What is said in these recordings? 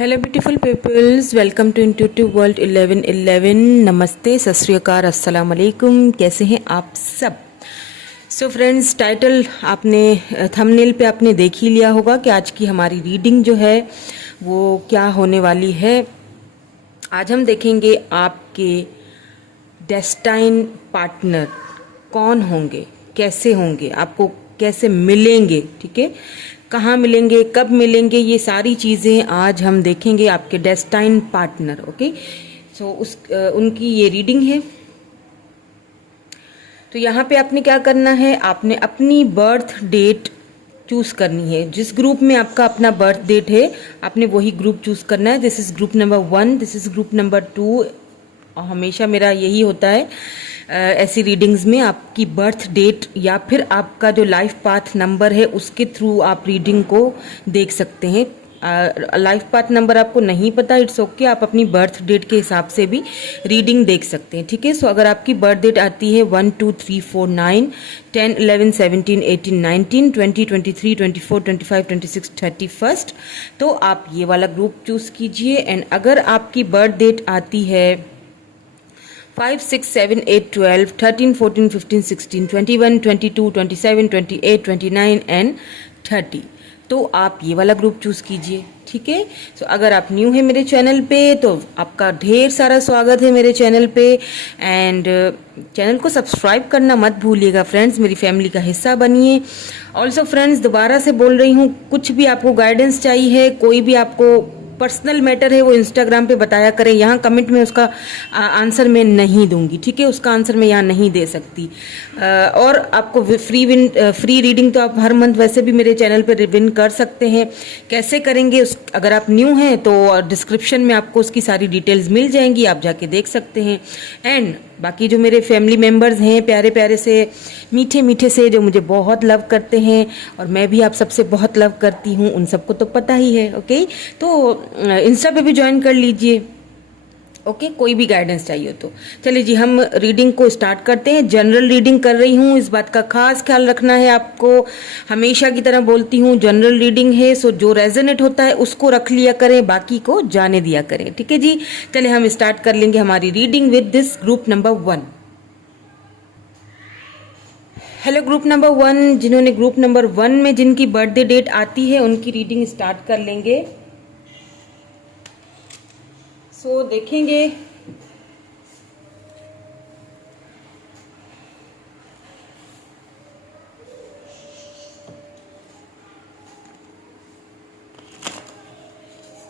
Hello beautiful peoples, welcome to intuitive world 1111। नमस्ते, सत श्री अकाल, अस्सलाम वालेकुम। कैसे हैं आप सब? सो फ्रेंड्स, टाइटल आपने थंबनेल पे आपने देख ही लिया होगा कि आज की हमारी रीडिंग जो है वो क्या होने वाली है। आज हम देखेंगे आपके डेस्टाइन पार्टनर कौन होंगे, कैसे होंगे, आपको कैसे मिलेंगे, ठीक है, कहाँ मिलेंगे, कब मिलेंगे, ये सारी चीज़ें आज हम देखेंगे आपके डेस्टाइन पार्टनर। ओके, सो उनकी ये रीडिंग है। तो यहाँ पे आपने क्या करना है, आपने अपनी बर्थ डेट चूज करनी है। जिस ग्रुप में आपका अपना बर्थ डेट है आपने वही ग्रुप चूज करना है। This is group number 1, this is group number 2। हमेशा मेरा यही होता है ऐसी रीडिंग्स में, आपकी बर्थ डेट या फिर आपका जो लाइफ पाथ नंबर है उसके थ्रू आप रीडिंग को देख सकते हैं। लाइफ पाथ नंबर आपको नहीं पता, इट्स ओके, आप अपनी बर्थ डेट के हिसाब से भी रीडिंग देख सकते हैं, ठीक है। सो अगर आपकी बर्थ डेट आती है 1 2 3 4 9 10 11 17 18 19 20 23 24 25 26 31, तो आप ये वाला ग्रुप चूज कीजिए। एंड अगर आपकी बर्थ डेट आती है 5 6 7 8 12 13 14 15 16 21 22 27 28 29 एंड 30, तो आप ये वाला ग्रुप चूज कीजिए, ठीक है। सो अगर आप न्यू है मेरे चैनल पे तो आपका ढेर सारा स्वागत है मेरे चैनल पे। एंड चैनल को सब्सक्राइब करना मत भूलिएगा फ्रेंड्स, मेरी फैमिली का हिस्सा बनिए। ऑल्सो फ्रेंड्स, दोबारा से बोल रही हूँ, कुछ भी आपको गाइडेंस चाहिए, कोई भी आपको पर्सनल मैटर है, वो इंस्टाग्राम पे बताया करें। यहाँ कमेंट में उसका आंसर मैं नहीं दूंगी, ठीक है, उसका आंसर मैं यहाँ नहीं दे सकती। और आपको फ्री रीडिंग तो आप हर मंथ वैसे भी मेरे चैनल पे विन कर सकते हैं। कैसे करेंगे अगर आप न्यू हैं तो डिस्क्रिप्शन में आपको उसकी सारी डिटेल्स मिल जाएंगी, आप जाके देख सकते हैं। एंड बाकी जो मेरे फैमिली मेम्बर्स हैं, प्यारे प्यारे से, मीठे मीठे से, जो मुझे बहुत लव करते हैं और मैं भी आप सबसे बहुत लव करती हूँ, उन सबको तो पता ही है। ओके, तो इंस्टा पे भी ज्वाइन कर लीजिए। ओके, कोई भी गाइडेंस चाहिए तो चलिए जी, हम रीडिंग को स्टार्ट करते हैं। जनरल रीडिंग कर रही हूँ, इस बात का खास ख्याल रखना है आपको। हमेशा की तरह बोलती हूँ, जनरल रीडिंग है, सो जो रेजोनेट होता है उसको रख लिया करें, बाकी को जाने दिया करें, ठीक है जी। चलिए हम स्टार्ट कर लेंगे हमारी reading with this group number 1। Hello group number 1, जिन्होंने ग्रुप नंबर 1 में जिनकी बर्थडे डेट आती है उनकी रीडिंग स्टार्ट कर लेंगे। सो देखेंगे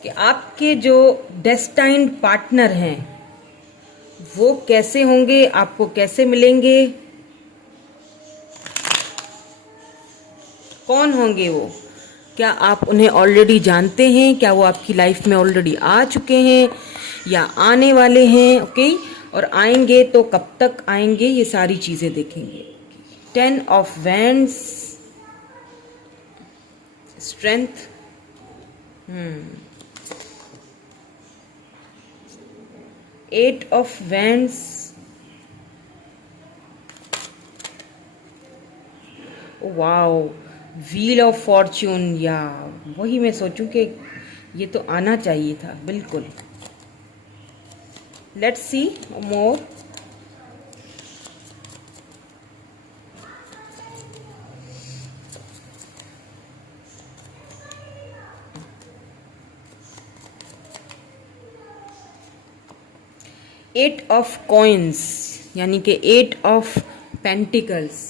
कि आपके जो डेस्टाइन्ड पार्टनर हैं वो कैसे होंगे, आपको कैसे मिलेंगे, कौन होंगे वो, क्या आप उन्हें ऑलरेडी जानते हैं, क्या वो आपकी लाइफ में ऑलरेडी आ चुके हैं या आने वाले हैं। ओके, और आएंगे तो कब तक आएंगे, ये सारी चीजें देखेंगे। 10 of wands, strength, 8 of wands, wow, wheel of Fortune. या वही मैं सोचूं कि ये तो आना चाहिए था, बिल्कुल। Let's see more. Eight of coins, यानी कि 8 of pentacles.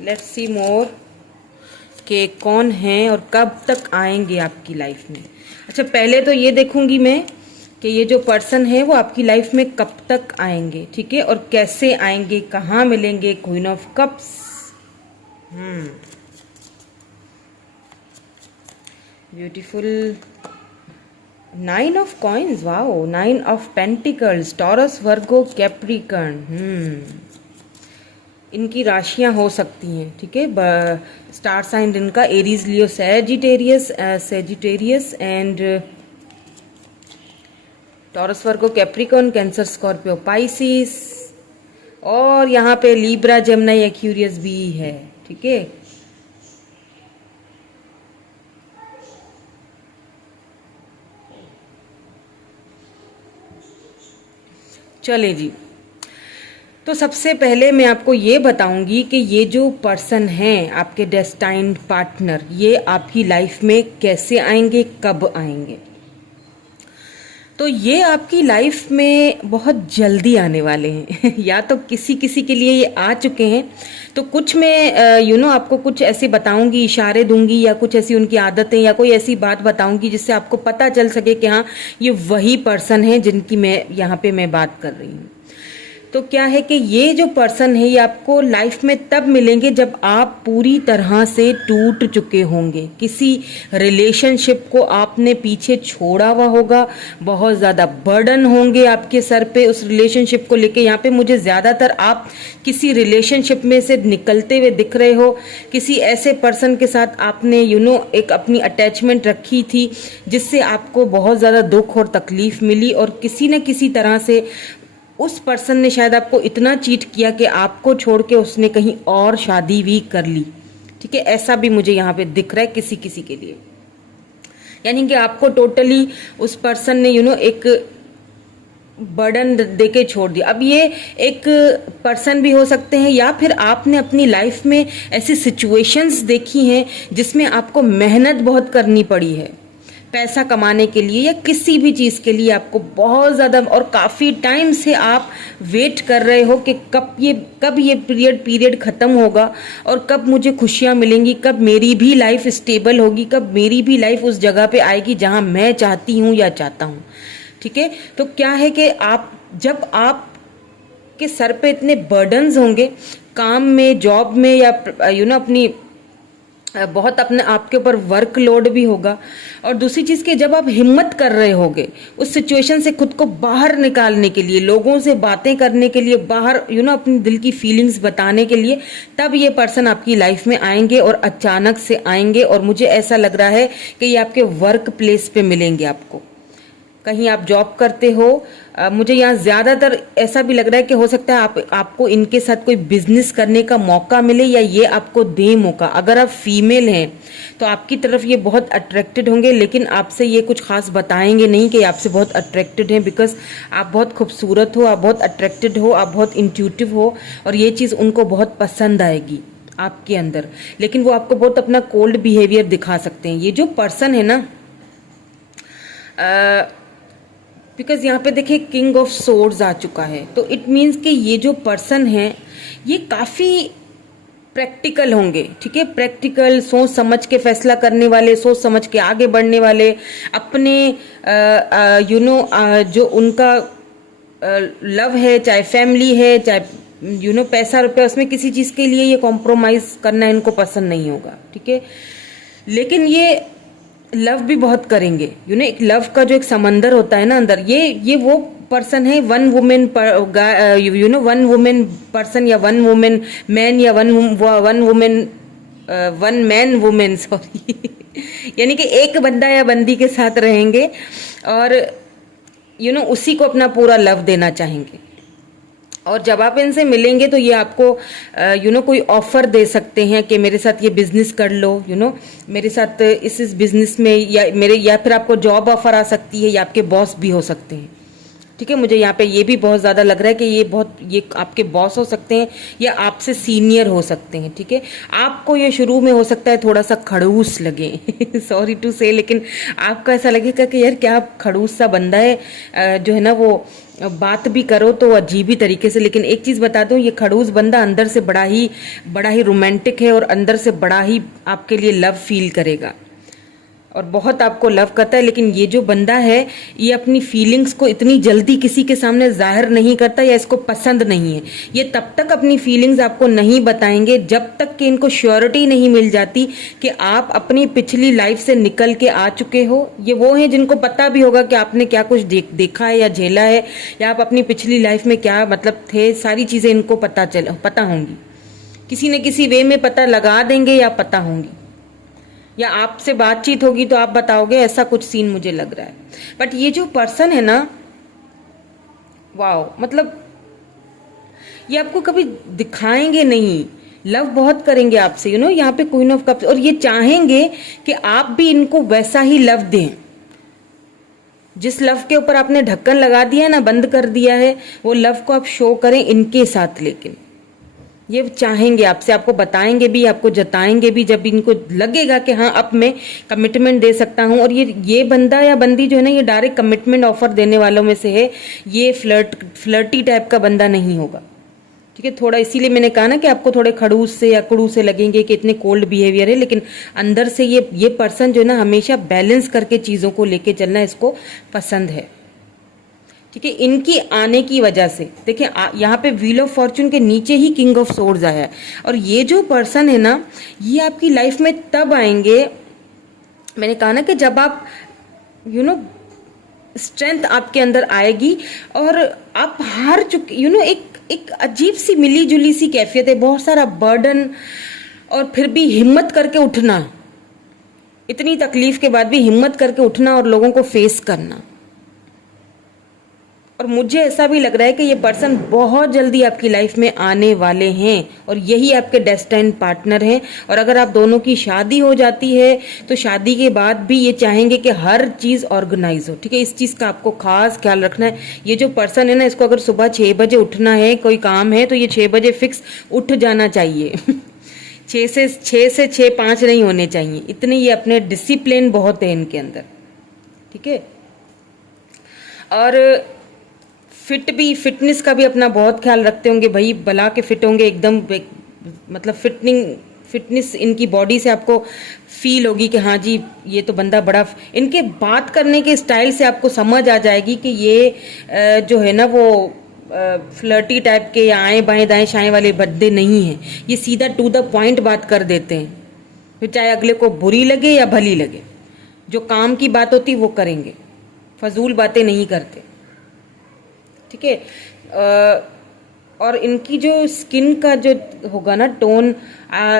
Let's see more कि कौन है और कब तक आएंगे आपकी लाइफ में। अच्छा, पहले तो ये देखूंगी मैं कि ये जो पर्सन है वो आपकी लाइफ में कब तक आएंगे, ठीक है, और कैसे आएंगे, कहाँ मिलेंगे। Queen of cups, beautiful. 9 of coins, wow, 9 of pentacles, Taurus, Virgo, Capricorn. इनकी राशियां हो सकती हैं, ठीक है। स्टार साइन इनका Aries, Leo, Sagittarius and taurus, Virgo, Capricorn, cancer, Scorpio, Pisces, और यहाँ पे लीब्रा, जेमिनी, एक्वेरियस भी है। ठीक है, चले जी। तो सबसे पहले मैं आपको ये बताऊंगी कि ये जो पर्सन हैं आपके डेस्टाइन्ड पार्टनर, ये आपकी लाइफ में कैसे आएंगे, कब आएंगे। तो ये आपकी लाइफ में बहुत जल्दी आने वाले हैं या तो किसी किसी के लिए ये आ चुके हैं। तो कुछ मैं आपको कुछ ऐसे बताऊंगी, इशारे दूंगी, या कुछ ऐसी उनकी आदतें या कोई ऐसी बात बताऊंगी जिससे आपको पता चल सके कि हाँ, ये वही पर्सन है जिनकी मैं यहाँ पे मैं बात कर रही हूँ। तो क्या है कि ये जो पर्सन है ये आपको लाइफ में तब मिलेंगे जब आप पूरी तरह से टूट चुके होंगे, किसी रिलेशनशिप को आपने पीछे छोड़ा हुआ होगा, बहुत ज़्यादा बर्डन होंगे आपके सर पे उस रिलेशनशिप को लेके। यहाँ पे मुझे ज़्यादातर आप किसी रिलेशनशिप में से निकलते हुए दिख रहे हो, किसी ऐसे पर्सन के साथ आपने एक अपनी अटैचमेंट रखी थी जिससे आपको बहुत ज़्यादा दुख और तकलीफ मिली, और किसी न किसी तरह से उस पर्सन ने शायद आपको इतना चीट किया कि आपको छोड़ के उसने कहीं और शादी भी कर ली। ठीक है, ऐसा भी मुझे यहाँ पे दिख रहा है किसी किसी के लिए। यानी कि आपको टोटली उस पर्सन ने एक बर्डन देके छोड़ दिया। अब ये एक पर्सन भी हो सकते हैं, या फिर आपने अपनी लाइफ में ऐसी सिचुएशंस देखी हैं जिसमें आपको मेहनत बहुत करनी पड़ी है पैसा कमाने के लिए, या किसी भी चीज़ के लिए आपको बहुत ज़्यादा, और काफ़ी टाइम से आप वेट कर रहे हो कि कब ये पीरियड ख़त्म होगा और कब मुझे खुशियाँ मिलेंगी, कब मेरी भी लाइफ स्टेबल होगी, कब मेरी भी लाइफ उस जगह पे आएगी जहाँ मैं चाहती हूँ या चाहता हूँ। ठीक है, तो क्या है कि जब आप के सर पे इतने बर्डन्स होंगे काम में, जॉब में, या अपनी बहुत अपने आपके ऊपर वर्कलोड भी होगा, और दूसरी चीज़ कि जब आप हिम्मत कर रहे होगे उस सिचुएशन से खुद को बाहर निकालने के लिए, लोगों से बातें करने के लिए, बाहर अपनी दिल की फीलिंग्स बताने के लिए, तब ये पर्सन आपकी लाइफ में आएंगे, और अचानक से आएंगे। और मुझे ऐसा लग रहा है कि ये आपके वर्क प्लेस पे मिलेंगे आपको, कहीं आप जॉब करते हो। मुझे यहाँ ज़्यादातर ऐसा भी लग रहा है कि हो सकता है आपको इनके साथ कोई बिजनेस करने का मौका मिले, या ये आपको दे मौका। अगर आप फीमेल हैं तो आपकी तरफ ये बहुत अट्रैक्टेड होंगे, लेकिन आपसे ये कुछ खास बताएंगे नहीं कि आपसे बहुत अट्रैक्टेड हैं, बिकॉज आप बहुत खूबसूरत हो, आप बहुत अट्रैक्टेड हो, आप बहुत इंट्यूटिव हो, और ये चीज़ उनको बहुत पसंद आएगी आपके अंदर। लेकिन वो आपको बहुत अपना कोल्ड बिहेवियर दिखा सकते हैं। ये जो पर्सन है ना, बिकॉज यहाँ पे देखिए किंग ऑफ सोर्ड्स आ चुका है, तो इट मीन्स कि ये जो पर्सन है ये काफ़ी प्रैक्टिकल होंगे। ठीक है, प्रैक्टिकल, सोच समझ के फैसला करने वाले, सोच समझ के आगे बढ़ने वाले, अपने जो उनका लव है, चाहे फैमिली है, चाहे पैसा रुपया, उसमें किसी चीज़ के लिए ये कॉम्प्रोमाइज़ करना इनको पसंद नहीं होगा। ठीक है, लेकिन ये लव भी बहुत करेंगे। एक लव का जो एक समंदर होता है ना अंदर, ये वो पर्सन है, वन वुमेन पर्सन, या वन वुमेन मैन, या वन मैन वुमेन, सॉरी यानी कि एक बंदा या बंदी के साथ रहेंगे, और उसी को अपना पूरा लव देना चाहेंगे। और जब आप इनसे मिलेंगे तो ये आपको कोई ऑफर दे सकते हैं कि मेरे साथ ये बिजनेस कर लो, मेरे साथ इस बिजनेस में, या फिर आपको जॉब ऑफर आ सकती है, या आपके बॉस भी हो सकते हैं। ठीक है, मुझे यहाँ पे ये भी बहुत ज़्यादा लग रहा है कि ये आपके बॉस हो सकते हैं, या आपसे सीनियर हो सकते हैं। ठीक है, आपको ये शुरू में हो सकता है थोड़ा सा खड़ूस लगे सॉरी टू से, लेकिन आपको ऐसा लगेगा कि यार क्या खड़ूस सा बंदा है, जो है ना वो बात भी करो तो अजीब ही तरीके से। लेकिन एक चीज़ बता दूं, ये खड़ूस बंदा अंदर से बड़ा ही रोमांटिक है, और अंदर से बड़ा ही आपके लिए लव फील करेगा, और बहुत आपको लव करता है। लेकिन ये जो बंदा है ये अपनी फीलिंग्स को इतनी जल्दी किसी के सामने जाहिर नहीं करता, या इसको पसंद नहीं है। ये तब तक अपनी फीलिंग्स आपको नहीं बताएंगे जब तक कि इनको श्योरिटी नहीं मिल जाती कि आप अपनी पिछली लाइफ से निकल के आ चुके हो। ये वो हैं जिनको पता भी होगा कि आपने क्या कुछ देखा है या झेला है, या आप अपनी पिछली लाइफ में क्या थे, सारी चीज़ें इनको पता होंगी, किसी न किसी वे में पता लगा देंगे, या पता होंगी, या आपसे बातचीत होगी तो आप बताओगे। ऐसा कुछ सीन मुझे लग रहा है। बट ये जो पर्सन है ना, वाओ, मतलब ये आपको कभी दिखाएंगे नहीं, लव बहुत करेंगे आपसे, यहाँ पे क्वीन ऑफ कप्स, और ये चाहेंगे कि आप भी इनको वैसा ही लव दें। जिस लव के ऊपर आपने ढक्कन लगा दिया है ना, बंद कर दिया है, वो लव को आप शो करें इनके साथ। लेकिन ये चाहेंगे आपसे, आपको बताएंगे भी, आपको जताएंगे भी जब इनको लगेगा कि हाँ अब मैं कमिटमेंट दे सकता हूँ। और ये बंदा या बंदी जो है ना, ये डायरेक्ट कमिटमेंट ऑफर देने वालों में से है। ये फ्लर्टी टाइप का बंदा नहीं होगा, ठीक है। थोड़ा इसीलिए मैंने कहा ना कि आपको थोड़े खड़ूस से या कुड़ू से लगेंगे कि इतने कोल्ड बिहेवियर है, लेकिन अंदर से ये पर्सन जो है ना, हमेशा बैलेंस करके चीज़ों को लेके चलना इसको पसंद है, ठीक है। इनकी आने की वजह से देखिए, यहाँ पे व्हील ऑफ फॉर्चून के नीचे ही किंग ऑफ सोर्ड्स आया है। और ये जो पर्सन है ना, ये आपकी लाइफ में तब आएंगे, मैंने कहा ना कि जब आप स्ट्रेंथ आपके अंदर आएगी और आप हार चुके, एक अजीब सी मिली जुली सी कैफियत है, बहुत सारा बर्डन, और फिर भी हिम्मत करके उठना, इतनी तकलीफ के बाद भी हिम्मत करके उठना और लोगों को फेस करना। और मुझे ऐसा भी लग रहा है कि ये पर्सन बहुत जल्दी आपकी लाइफ में आने वाले हैं और यही आपके डेस्टाइन पार्टनर हैं। और अगर आप दोनों की शादी हो जाती है तो शादी के बाद भी ये चाहेंगे कि हर चीज़ ऑर्गेनाइज हो, ठीक है। इस चीज़ का आपको खास ख्याल रखना है। ये जो पर्सन है ना, इसको अगर सुबह 6 बजे उठना है, कोई काम है, तो ये 6 बजे फिक्स उठ जाना चाहिए 6 से 6-5 नहीं होने चाहिए, इतने ये अपने डिसिप्लिन बहुत है इनके अंदर, ठीक है। और फिटनेस का भी अपना बहुत ख्याल रखते होंगे भाई, बला के फिट होंगे एकदम, मतलब फिटनेस इनकी बॉडी से आपको फील होगी कि हाँ जी ये तो बंदा बड़ा, इनके बात करने के स्टाइल से आपको समझ आ जाएगी कि ये जो है ना वो फ्लर्टी टाइप के या आए बाएं दाएं शाएं वाले बंदे नहीं हैं। ये सीधा टू द पॉइंट बात कर देते हैं, फिर चाहे अगले को बुरी लगे या भली लगे, जो काम की बात होती वो करेंगे, फजूल बातें नहीं करते, ठीक है। और इनकी जो स्किन का जो होगा ना टोन,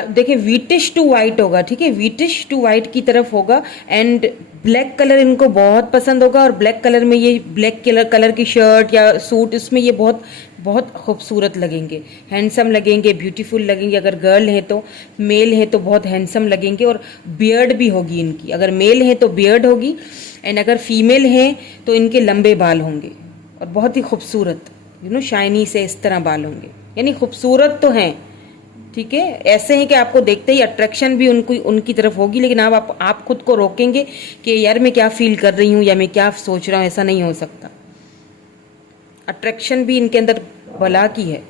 देखिए व्हीटिश टू वाइट होगा, ठीक है, व्हीटिश टू वाइट की तरफ होगा। एंड ब्लैक कलर इनको बहुत पसंद होगा, और ब्लैक कलर में ये ब्लैक कलर की शर्ट या सूट, इसमें ये बहुत बहुत खूबसूरत लगेंगे, हैंडसम लगेंगे, ब्यूटीफुल लगेंगे। अगर गर्ल है तो, मेल है तो बहुत हैंडसम लगेंगे। और बियर्ड भी होगी इनकी, अगर मेल है तो बियर्ड होगी, एंड अगर फीमेल है तो इनके लंबे बाल होंगे और बहुत ही खूबसूरत, शाइनी से इस तरह बाल होंगे, यानी खूबसूरत तो हैं, ठीक है। ऐसे हैं कि आपको देखते ही अट्रैक्शन भी उनकी तरफ होगी, लेकिन आप खुद को रोकेंगे कि यार मैं क्या फील कर रही हूँ या मैं क्या सोच रहा हूँ, ऐसा नहीं हो सकता। अट्रैक्शन भी इनके अंदर भला की है।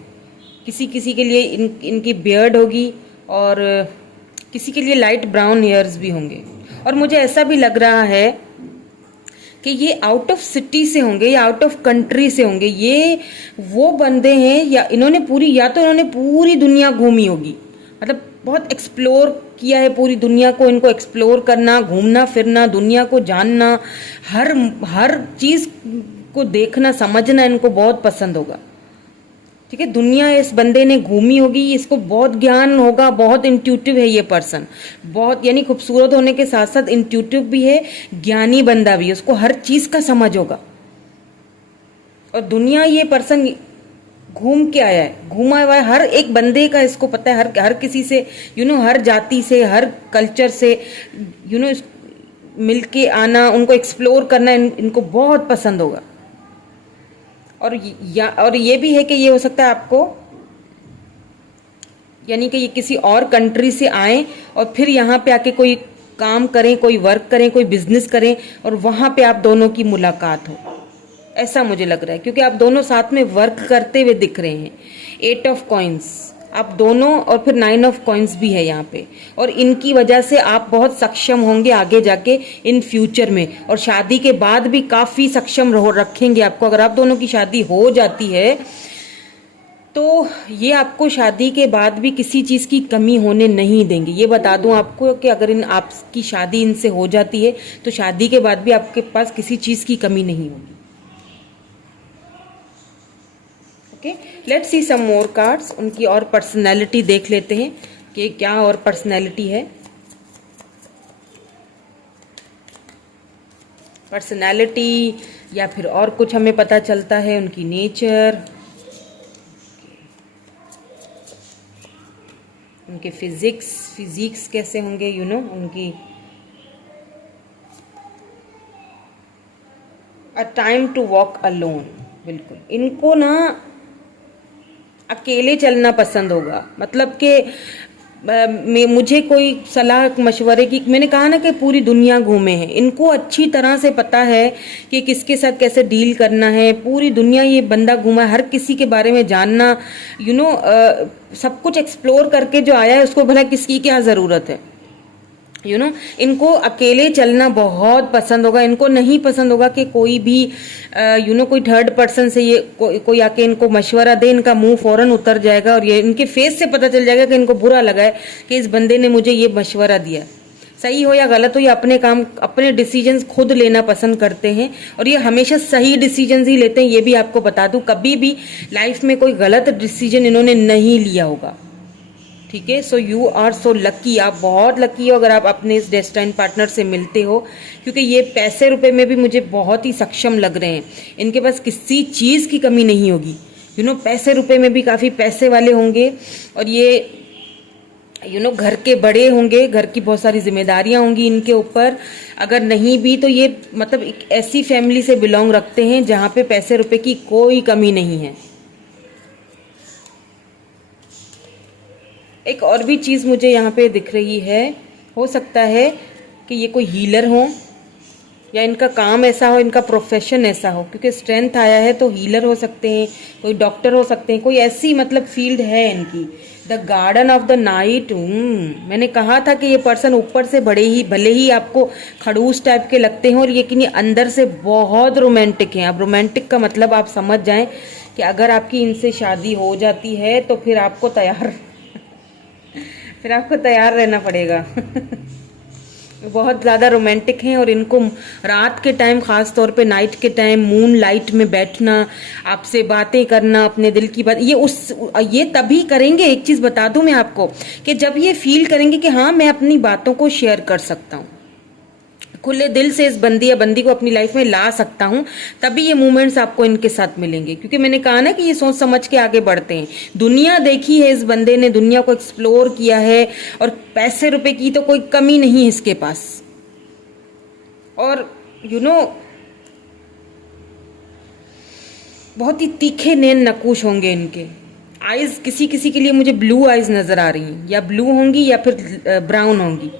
किसी किसी के लिए इनकी बियर्ड होगी, और किसी के लिए लाइट ब्राउन हेयर्स भी होंगे। और मुझे ऐसा भी लग रहा है कि ये आउट ऑफ सिटी से होंगे या आउट ऑफ कंट्री से होंगे। ये वो बंदे हैं या इन्होंने पूरी दुनिया घूमी होगी, मतलब बहुत एक्सप्लोर किया है पूरी दुनिया को। इनको एक्सप्लोर करना, घूमना फिरना, दुनिया को जानना, हर चीज को देखना समझना इनको बहुत पसंद होगा, ठीक है। दुनिया इस बंदे ने घूमी होगी, इसको बहुत ज्ञान होगा, बहुत इंट्यूटिव है ये पर्सन, बहुत, यानी खूबसूरत होने के साथ साथ इंट्यूटिव भी है, ज्ञानी बंदा भी है, उसको हर चीज का समझ होगा। और दुनिया ये पर्सन घूम के आया है, घूमा हुआ है, हर एक बंदे का इसको पता है, हर किसी से हर जाति से, हर कल्चर से मिलके आना, उनको एक्सप्लोर करना इनको बहुत पसंद होगा। और ये भी है कि ये हो सकता है आपको, यानी कि ये किसी और कंट्री से आए और फिर यहाँ पे आके कोई काम करें, कोई वर्क करें, कोई बिजनेस करें, और वहां पे आप दोनों की मुलाकात हो, ऐसा मुझे लग रहा है। क्योंकि आप दोनों साथ में वर्क करते हुए दिख रहे हैं। 8 ऑफ कॉइन्स आप दोनों, और फिर 9 ऑफ कॉइन्स भी है यहाँ पे। और इनकी वजह से आप बहुत सक्षम होंगे आगे जाके इन फ्यूचर में, और शादी के बाद भी काफ़ी सक्षम रखेंगे आपको। अगर आप दोनों की शादी हो जाती है तो ये आपको शादी के बाद भी किसी चीज़ की कमी होने नहीं देंगे। ये बता दूं आपको कि अगर आपकी शादी इनसे हो जाती है तो शादी के बाद भी आपके पास किसी चीज़ की कमी नहीं होगी। Let's see some more cards. उनकी और पर्सनैलिटी देख लेते हैं कि क्या और पर्सनैलिटी है। पर्सनालिटी या फिर और कुछ हमें पता चलता है, उनकी नेचर, उनके फिजिक्स कैसे होंगे, उनकी a time to walk alone. बिल्कुल इनको ना अकेले चलना पसंद होगा, मतलब कि मुझे कोई सलाह मशवरे की, मैंने कहा ना कि पूरी दुनिया घूमे हैं, इनको अच्छी तरह से पता है कि किसके साथ कैसे डील करना है। पूरी दुनिया ये बंदा घूमा है, हर किसी के बारे में जानना, सब कुछ एक्सप्लोर करके जो आया है उसको भला किसकी क्या ज़रूरत है। इनको अकेले चलना बहुत पसंद होगा। इनको नहीं पसंद होगा कि कोई भी कोई थर्ड पर्सन से ये कोई आके इनको मशवरा दे, इनका मुंह फौरन उतर जाएगा और ये इनके फेस से पता चल जाएगा कि इनको बुरा लगा है कि इस बंदे ने मुझे ये मशवरा दिया। सही हो या गलत हो, ये अपने काम, अपने डिसीजंस खुद लेना पसंद करते हैं और ये हमेशा सही डिसीजंस ही लेते हैं। ये भी आपको बता दूं, कभी भी लाइफ में कोई गलत डिसीजन इन्होंने नहीं लिया होगा। ठीक है, so you are so lucky, आप बहुत लकी हो अगर आप अपने इस डेस्टाइन पार्टनर से मिलते हो, क्योंकि ये पैसे रुपए में भी मुझे बहुत ही सक्षम लग रहे हैं। इनके पास किसी चीज़ की कमी नहीं होगी। पैसे रुपए में भी काफ़ी पैसे वाले होंगे और ये घर के बड़े होंगे, घर की बहुत सारी जिम्मेदारियां होंगी इनके ऊपर। अगर नहीं भी तो ये मतलब एक ऐसी फैमिली से बिलोंग रखते हैं जहाँ पे पैसे रुपए की कोई कमी नहीं है। एक और भी चीज़ मुझे यहाँ पे दिख रही है, हो सकता है कि ये कोई हीलर हो या इनका काम ऐसा हो, इनका प्रोफेशन ऐसा हो, क्योंकि स्ट्रेंथ आया है तो हीलर हो सकते हैं, कोई डॉक्टर हो सकते हैं, कोई ऐसी मतलब फील्ड है इनकी। The garden of the night. मैंने कहा था कि ये पर्सन ऊपर से भले ही आपको खड़ूस टाइप के लगते हैं और ये अंदर से बहुत रोमांटिक हैं। अब रोमांटिक का मतलब आप समझ जाएं कि अगर आपकी इनसे शादी हो जाती है तो फिर आपको तैयार रहना पड़ेगा। बहुत ज़्यादा रोमांटिक हैं और इनको रात के टाइम, ख़ास तौर पे नाइट के टाइम मून लाइट में बैठना, आपसे बातें करना, अपने दिल की बात, ये तभी करेंगे। एक चीज़ बता दूं मैं आपको कि जब ये फील करेंगे कि हाँ मैं अपनी बातों को शेयर कर सकता हूँ, खुले दिल से इस बंदी या बंदी को अपनी लाइफ में ला सकता हूं, तभी ये मोमेंट्स आपको इनके साथ मिलेंगे। क्योंकि मैंने कहा ना कि ये सोच समझ के आगे बढ़ते हैं। दुनिया देखी है इस बंदे ने, दुनिया को एक्सप्लोर किया है और पैसे रुपए की तो कोई कमी नहीं है इसके पास। और बहुत ही तीखे नैन नकुश होंगे इनके। आईज किसी किसी के लिए मुझे ब्लू आईज नजर आ रही हैं, या ब्लू होंगी या फिर ब्राउन होंगी,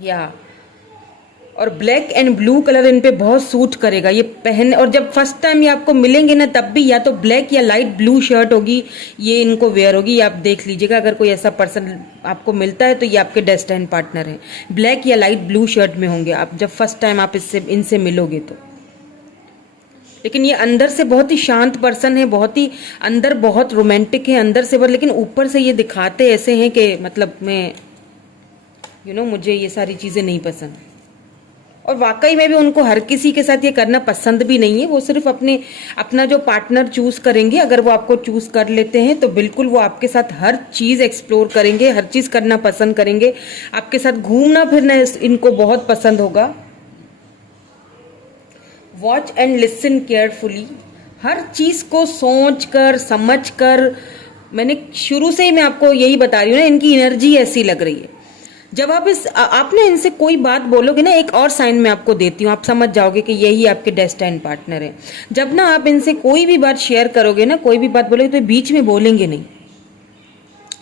या और ब्लैक एंड ब्लू कलर इन पे बहुत सूट करेगा ये पहन। और जब फर्स्ट टाइम ये आपको मिलेंगे ना, तब भी या तो ब्लैक या लाइट ब्लू शर्ट होगी, ये इनको वेयर होगी। आप देख लीजिएगा, अगर कोई ऐसा पर्सन आपको मिलता है तो ये आपके डेस्टाइन पार्टनर है। ब्लैक या लाइट ब्लू शर्ट में होंगे आप जब फर्स्ट टाइम आप इनसे मिलोगे तो। लेकिन ये अंदर से बहुत ही शांत पर्सन है, बहुत ही अंदर बहुत रोमांटिक है अंदर से, लेकिन ऊपर से ये दिखाते ऐसे हैं कि मतलब मैं मुझे ये सारी चीज़ें नहीं पसंद। और वाकई में भी उनको हर किसी के साथ ये करना पसंद भी नहीं है। वो सिर्फ अपना जो पार्टनर चूज करेंगे, अगर वो आपको चूज कर लेते हैं तो बिल्कुल वो आपके साथ हर चीज एक्सप्लोर करेंगे, हर चीज करना पसंद करेंगे। आपके साथ घूमना फिरना इनको बहुत पसंद होगा। वॉच एंड लिसन केयरफुली, हर चीज को सोच कर समझ कर। मैंने शुरू से ही मैं आपको यही बता रही हूँ ना, इनकी एनर्जी ऐसी लग रही है। जब आप ना इनसे कोई बात बोलोगे ना, एक और साइन मैं आपको देती हूँ, आप समझ जाओगे कि यही आपके डेस्टाइन पार्टनर है। जब ना आप इनसे कोई भी बात शेयर करोगे ना, कोई भी बात बोलोगे तो बीच में बोलेंगे नहीं।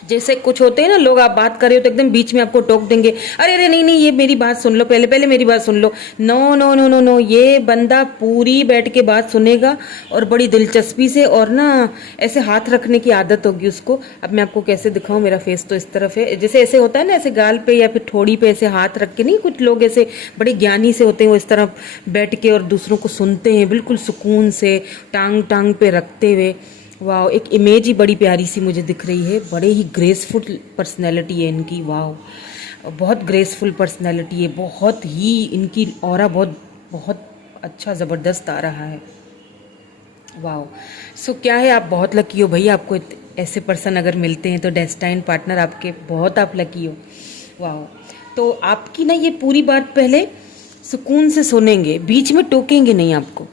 जैसे कुछ होते हैं ना लोग, आप बात कर रहे हो तो एकदम बीच में आपको टोक देंगे, अरे अरे नहीं नहीं ये मेरी बात सुन लो, पहले मेरी बात सुन लो। No no no no no, ये बंदा पूरी बैठ के बात सुनेगा और बड़ी दिलचस्पी से, और ना ऐसे हाथ रखने की आदत होगी उसको। अब मैं आपको कैसे दिखाऊं, मेरा फेस तो इस तरफ है, जैसे ऐसे होता है ना, ऐसे गाल पे या फिर ठोड़ी पे ऐसे हाथ रख के, नहीं कुछ लोग ऐसे बड़े ज्ञानी से होते हैं, वो इस तरफ बैठ के और दूसरों को सुनते हैं बिल्कुल सुकून से, टांग पे रखते हुए। वाह, एक इमेज ही बड़ी प्यारी सी मुझे दिख रही है। बड़े ही ग्रेसफुल पर्सनैलिटी है इनकी। वाह, बहुत ग्रेसफुल पर्सनैलिटी है, बहुत ही इनकी ऑरा बहुत अच्छा ज़बरदस्त आ रहा है। वाह, सो क्या है, आप बहुत लकी हो भाई, आपको ऐसे पर्सन अगर मिलते हैं तो डेस्टाइन पार्टनर आपके, बहुत आप लकी हो। वाह, तो आपकी ना ये पूरी बात पहले सुकून से सुनेंगे, बीच में टोकेंगे नहीं आपको,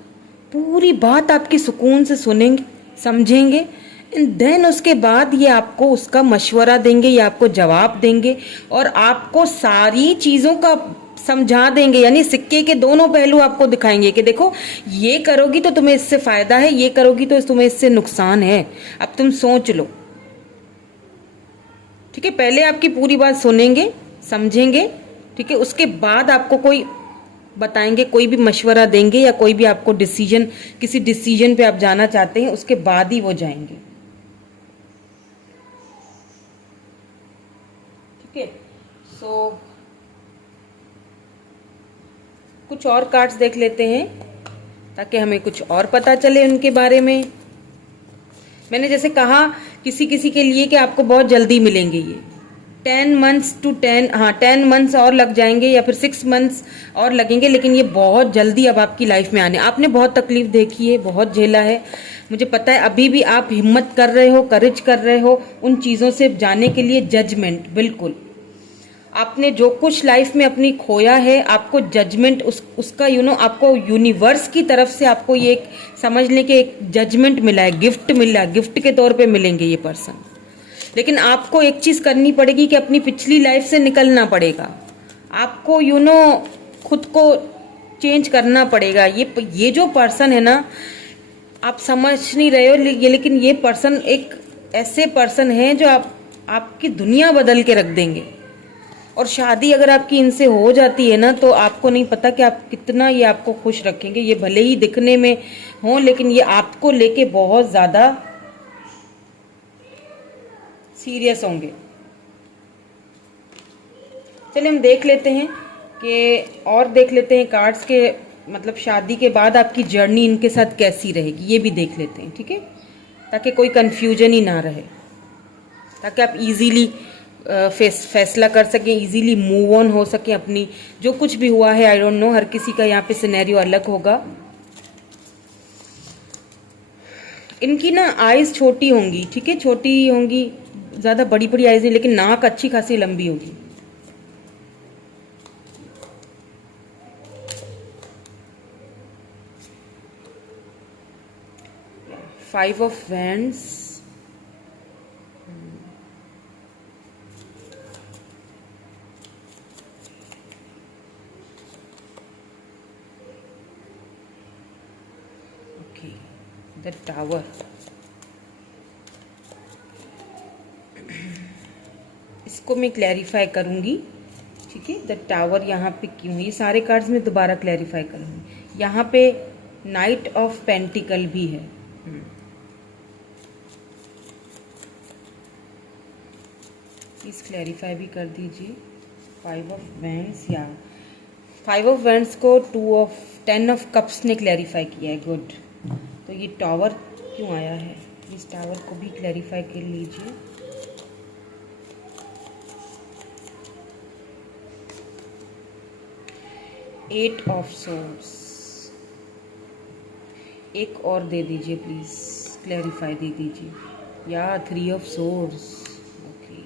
पूरी बात आपकी सुकून से सुनेंगे, समझेंगे, एंड देन उसके बाद ये आपको उसका मशवरा देंगे, ये आपको जवाब देंगे और आपको सारी चीज़ों का समझा देंगे, यानी सिक्के के दोनों पहलू आपको दिखाएंगे कि देखो ये करोगी तो तुम्हें इससे फायदा है, ये करोगी तो तुम्हें इससे नुकसान है, अब तुम सोच लो। ठीक है, पहले आपकी पूरी बात सुनेंगे, समझेंगे, ठीक है, उसके बाद आपको कोई बताएंगे, कोई भी मशवरा देंगे या कोई भी आपको डिसीजन, किसी डिसीजन पे आप जाना चाहते हैं उसके बाद ही वो जाएंगे। ठीक है, सो कुछ और कार्ड्स देख लेते हैं ताकि हमें कुछ और पता चले उनके बारे में। मैंने जैसे कहा किसी किसी के लिए कि आपको बहुत जल्दी मिलेंगे ये 10 मंथ्स टू 10, हाँ 10 मंथ्स और लग जाएंगे या फिर 6 मंथ्स और लगेंगे, लेकिन ये बहुत जल्दी अब आपकी लाइफ में आने। आपने बहुत तकलीफ देखी है, बहुत झेला है, मुझे पता है। अभी भी आप हिम्मत कर रहे हो, करेज कर रहे हो उन चीज़ों से जाने के लिए। जजमेंट, बिल्कुल आपने जो कुछ लाइफ में अपनी खोया है, आपको जजमेंट उसका आपको यूनिवर्स की तरफ से आपको ये एक समझ लें कि एक जजमेंट मिला है, गिफ्ट मिला है, गिफ्ट के तौर पे मिलेंगे ये पर्सन। लेकिन आपको एक चीज करनी पड़ेगी कि अपनी पिछली लाइफ से निकलना पड़ेगा, आपको खुद को चेंज करना पड़ेगा। ये जो पर्सन है ना, आप समझ नहीं रहे हो लेकिन ये पर्सन एक ऐसे पर्सन है जो आपकी दुनिया बदल के रख देंगे। और शादी अगर आपकी इनसे हो जाती है ना, तो आपको नहीं पता कि आप कितना ये आपको खुश रखेंगे। ये भले ही दिखने में हो, लेकिन ये आपको लेके बहुत ज्यादा सीरियस होंगे। चलिए हम देख लेते हैं देख लेते हैं कार्ड्स के, मतलब शादी के बाद आपकी जर्नी इनके साथ कैसी रहेगी, ये भी देख लेते हैं। ठीक है, ताकि कोई कंफ्यूजन ही ना रहे, ताकि आप इजीली फैसला कर सकें, इजीली मूव ऑन हो सके अपनी जो कुछ भी हुआ है। आई डोंट नो, हर किसी का यहाँ पे सिनेरियो अलग होगा। इनकी ना आईज छोटी होंगी, ठीक है, छोटी होंगी, ज्यादा बड़ी बड़ी आईज नहीं, लेकिन नाक अच्छी खासी लंबी होगी। Five of wands, the tower. इसको मैं क्लैरिफाई करूंगी। ठीक है, द टावर यहाँ पे क्यों है, ये सारे कार्ड्स में दोबारा क्लैरिफाई करूंगी। यहाँ पे नाइट ऑफ पेंटिकल भी है। प्लीज क्लैरिफाई भी कर दीजिए। 5 ऑफ वैंड्स, या 5 ऑफ वैंड्स को 10 ऑफ कप्स ने क्लैरिफाई किया है। गुड, तो ये टावर क्यों आया है, इस टावर को भी क्लैरिफाई कर लीजिए। एट ऑफ सोर्ड्स, एक और दे दीजिए प्लीज, क्लैरिफाई दे दीजिए। या 3 ऑफ सोर्ड्स। ओके,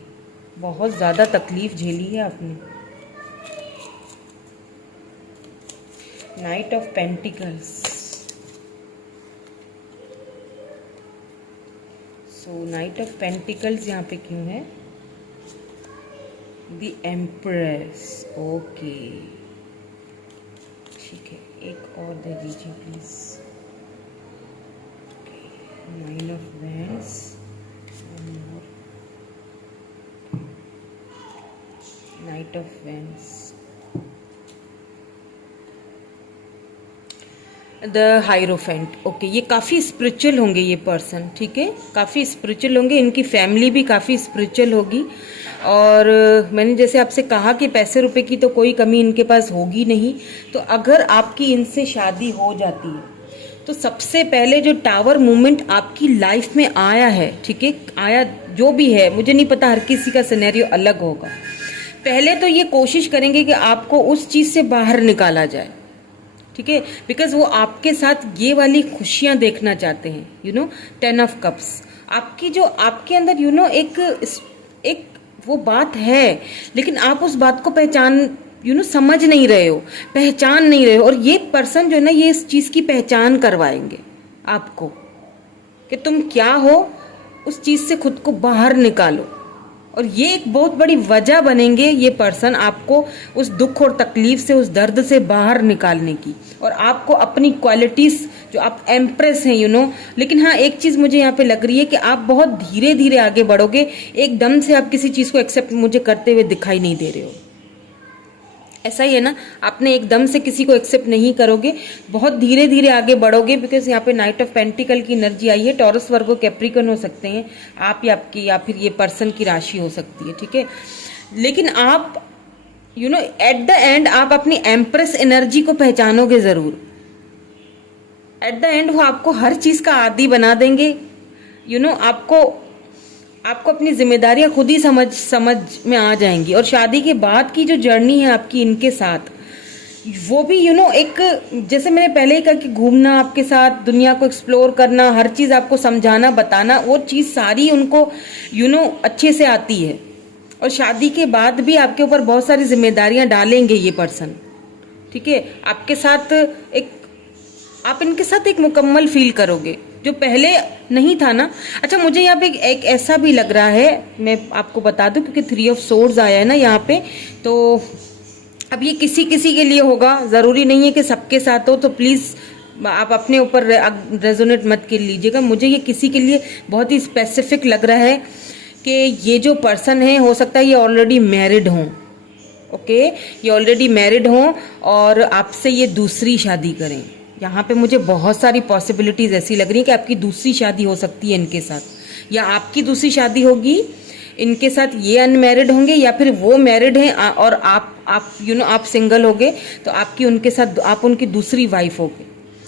बहुत ज्यादा तकलीफ झेली है आपने। Night of pentacles, so night of pentacles यहाँ पे क्यों है? The empress. ओके, ठीक है, एक और दे दीजिए please. Nine of wands, night of wands, the hierophant. Okay, ये काफ़ी स्पिरिचुअल होंगे ये पर्सन। ठीक है, काफ़ी स्पिरिचुअल होंगे, इनकी फैमिली भी काफ़ी स्पिरिचुअल होगी। और मैंने जैसे आपसे कहा कि पैसे रुपए की तो कोई कमी इनके पास होगी नहीं। तो अगर आपकी इनसे शादी हो जाती है तो सबसे पहले जो टावर मूवमेंट आपकी लाइफ में आया है, ठीक है, आया जो भी है, मुझे नहीं पता, हर किसी का सिनेरियो अलग होगा। पहले तो ये कोशिश करेंगे कि आपको उस चीज़ से बाहर निकाला जाए। ठीक है, बिकॉज वो आपके साथ ये वाली खुशियां देखना चाहते हैं। 10 ऑफ कप्स, आपकी जो आपके अंदर एक वो बात है, लेकिन आप उस बात को समझ नहीं रहे हो, पहचान नहीं रहे हो। और ये पर्सन जो है ना, ये इस चीज की पहचान करवाएंगे आपको कि तुम क्या हो, उस चीज से खुद को बाहर निकालो। और ये एक बहुत बड़ी वजह बनेंगे ये पर्सन आपको उस दुख और तकलीफ से, उस दर्द से बाहर निकालने की, और आपको अपनी क्वालिटीज जो आप एम्प्रेस हैं लेकिन हाँ, एक चीज मुझे यहाँ पे लग रही है कि आप बहुत धीरे धीरे आगे बढ़ोगे। एकदम से आप किसी चीज को एक्सेप्ट मुझे करते हुए दिखाई नहीं दे रहे हो। ऐसा ही है ना, आपने एकदम से किसी को एक्सेप्ट नहीं करोगे, बहुत धीरे धीरे आगे बढ़ोगे। बिकॉज यहाँ पे नाइट ऑफ पेंटिकल की एनर्जी आई है। टॉरस, वर्गो, कैप्रिकॉर्न हो सकते हैं आप या आपकी, या फिर ये पर्सन की राशि हो सकती है, ठीक है। लेकिन आप एट द एंड आप अपनी एम्प्रेस एनर्जी को पहचानोगे जरूर। एट द एंड वो आपको हर चीज का आदी बना देंगे। आपको अपनी जिम्मेदारियां खुद ही समझ में आ जाएंगी। और शादी के बाद की जो जर्नी है आपकी इनके साथ, वो भी एक, जैसे मैंने पहले ही कहा कि घूमना आपके साथ, दुनिया को एक्सप्लोर करना, हर चीज आपको समझाना, बताना, वो चीज सारी उनको अच्छे से आती है। और शादी के बाद भी आपके ऊपर बहुत सारी जिम्मेदारियां डालेंगे ये पर्सन, ठीक है। आपके साथ आप इनके साथ एक मुकम्मल फील करोगे जो पहले नहीं था ना। अच्छा, मुझे यहाँ पे एक ऐसा भी लग रहा है, मैं आपको बता दूं, क्योंकि 3 ऑफ सोर्ड्स आया है ना यहाँ पे, तो अब ये किसी किसी के लिए होगा, जरूरी नहीं है कि सबके साथ हो। तो प्लीज आप अपने ऊपर रेजोनेट मत कर लीजिएगा। मुझे ये किसी के लिए बहुत ही स्पेसिफिक लग रहा है कि ये जो पर्सन है, हो सकता है ये ऑलरेडी मैरिड हों, ओके, ये ऑलरेडी मैरिड हों और आपसे ये दूसरी शादी करें। यहाँ पे मुझे बहुत सारी पॉसिबिलिटीज ऐसी लग रही है कि आपकी दूसरी शादी हो सकती है इनके साथ, या आपकी दूसरी शादी होगी इनके साथ। ये अनमैरिड होंगे या फिर वो मैरिड हैं और आप सिंगल होगे, तो आपकी उनके साथ, आप उनकी दूसरी वाइफ होगी।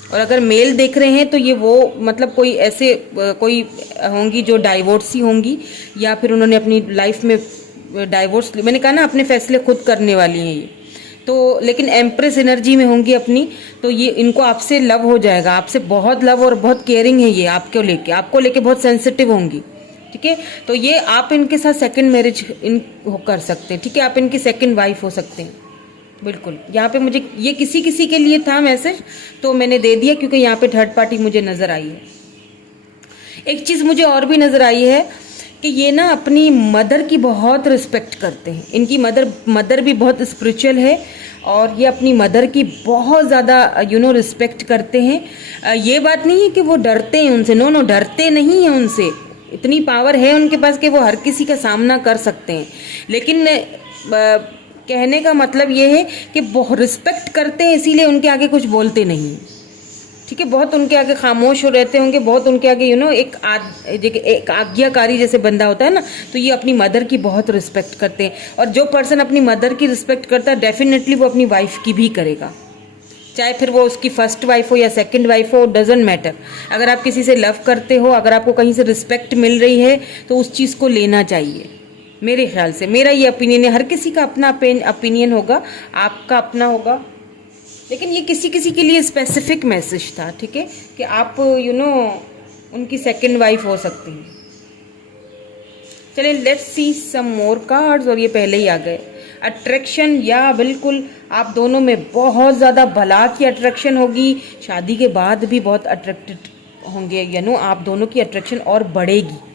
और अगर मेल देख रहे हैं तो ये वो मतलब कोई ऐसे कोई होंगी जो डाइवोर्सी होंगी, या फिर उन्होंने अपनी लाइफ में डाइवोर्स, मैंने कहा ना अपने फैसले खुद करने वाली हैं ये तो। लेकिन एम्प्रेस एनर्जी में होंगी अपनी, तो ये इनको आपसे लव हो जाएगा, आपसे बहुत लव और बहुत केयरिंग है ये आपको लेके बहुत सेंसिटिव होंगी, ठीक है। तो ये आप इनके साथ सेकंड मैरिज कर सकते हैं, ठीक है। आप इनकी सेकंड वाइफ हो सकते हैं, बिल्कुल। यहाँ पे मुझे ये किसी किसी के लिए था मैसेज, तो मैंने दे दिया क्योंकि यहाँ पे थर्ड पार्टी मुझे नजर आई है। एक चीज मुझे और भी नजर आई है कि ये ना अपनी मदर की बहुत रिस्पेक्ट करते हैं। इनकी मदर भी बहुत स्पिरिचुअल है और ये अपनी मदर की बहुत ज़्यादा रिस्पेक्ट करते हैं। ये बात नहीं है कि वो डरते हैं उनसे, नो डरते नहीं हैं उनसे। इतनी पावर है उनके पास कि वो हर किसी का सामना कर सकते हैं। लेकिन कहने का मतलब ये है कि बहुत रिस्पेक्ट करते हैं, इसीलिए उनके आगे कुछ बोलते नहीं, ठीक है। बहुत उनके आगे खामोश हो रहते होंगे, बहुत उनके आगे एक आज्ञाकारी जैसे बंदा होता है ना, तो ये अपनी मदर की बहुत रिस्पेक्ट करते हैं। और जो पर्सन अपनी मदर की रिस्पेक्ट करता है, डेफिनेटली वो अपनी वाइफ की भी करेगा, चाहे फिर वो उसकी फर्स्ट वाइफ हो या सेकंड वाइफ हो, डजेंट मैटर। अगर आप किसी से लव करते हो, अगर आपको कहीं से रिस्पेक्ट मिल रही है, तो उस चीज़ को लेना चाहिए। मेरे ख्याल से, मेरा ये ओपिनियन है। हर किसी का अपना ओपिनियन होगा, आपका अपना होगा, लेकिन ये किसी किसी के लिए स्पेसिफिक मैसेज था, ठीक है, कि आप उनकी सेकंड वाइफ हो सकती हैं। चलिए let's see some more cards, और ये पहले ही आ गए। अट्रैक्शन, या बिल्कुल आप दोनों में बहुत ज़्यादा भला की अट्रैक्शन होगी। शादी के बाद भी बहुत अट्रैक्टेड होंगे, आप दोनों की अट्रैक्शन और बढ़ेगी।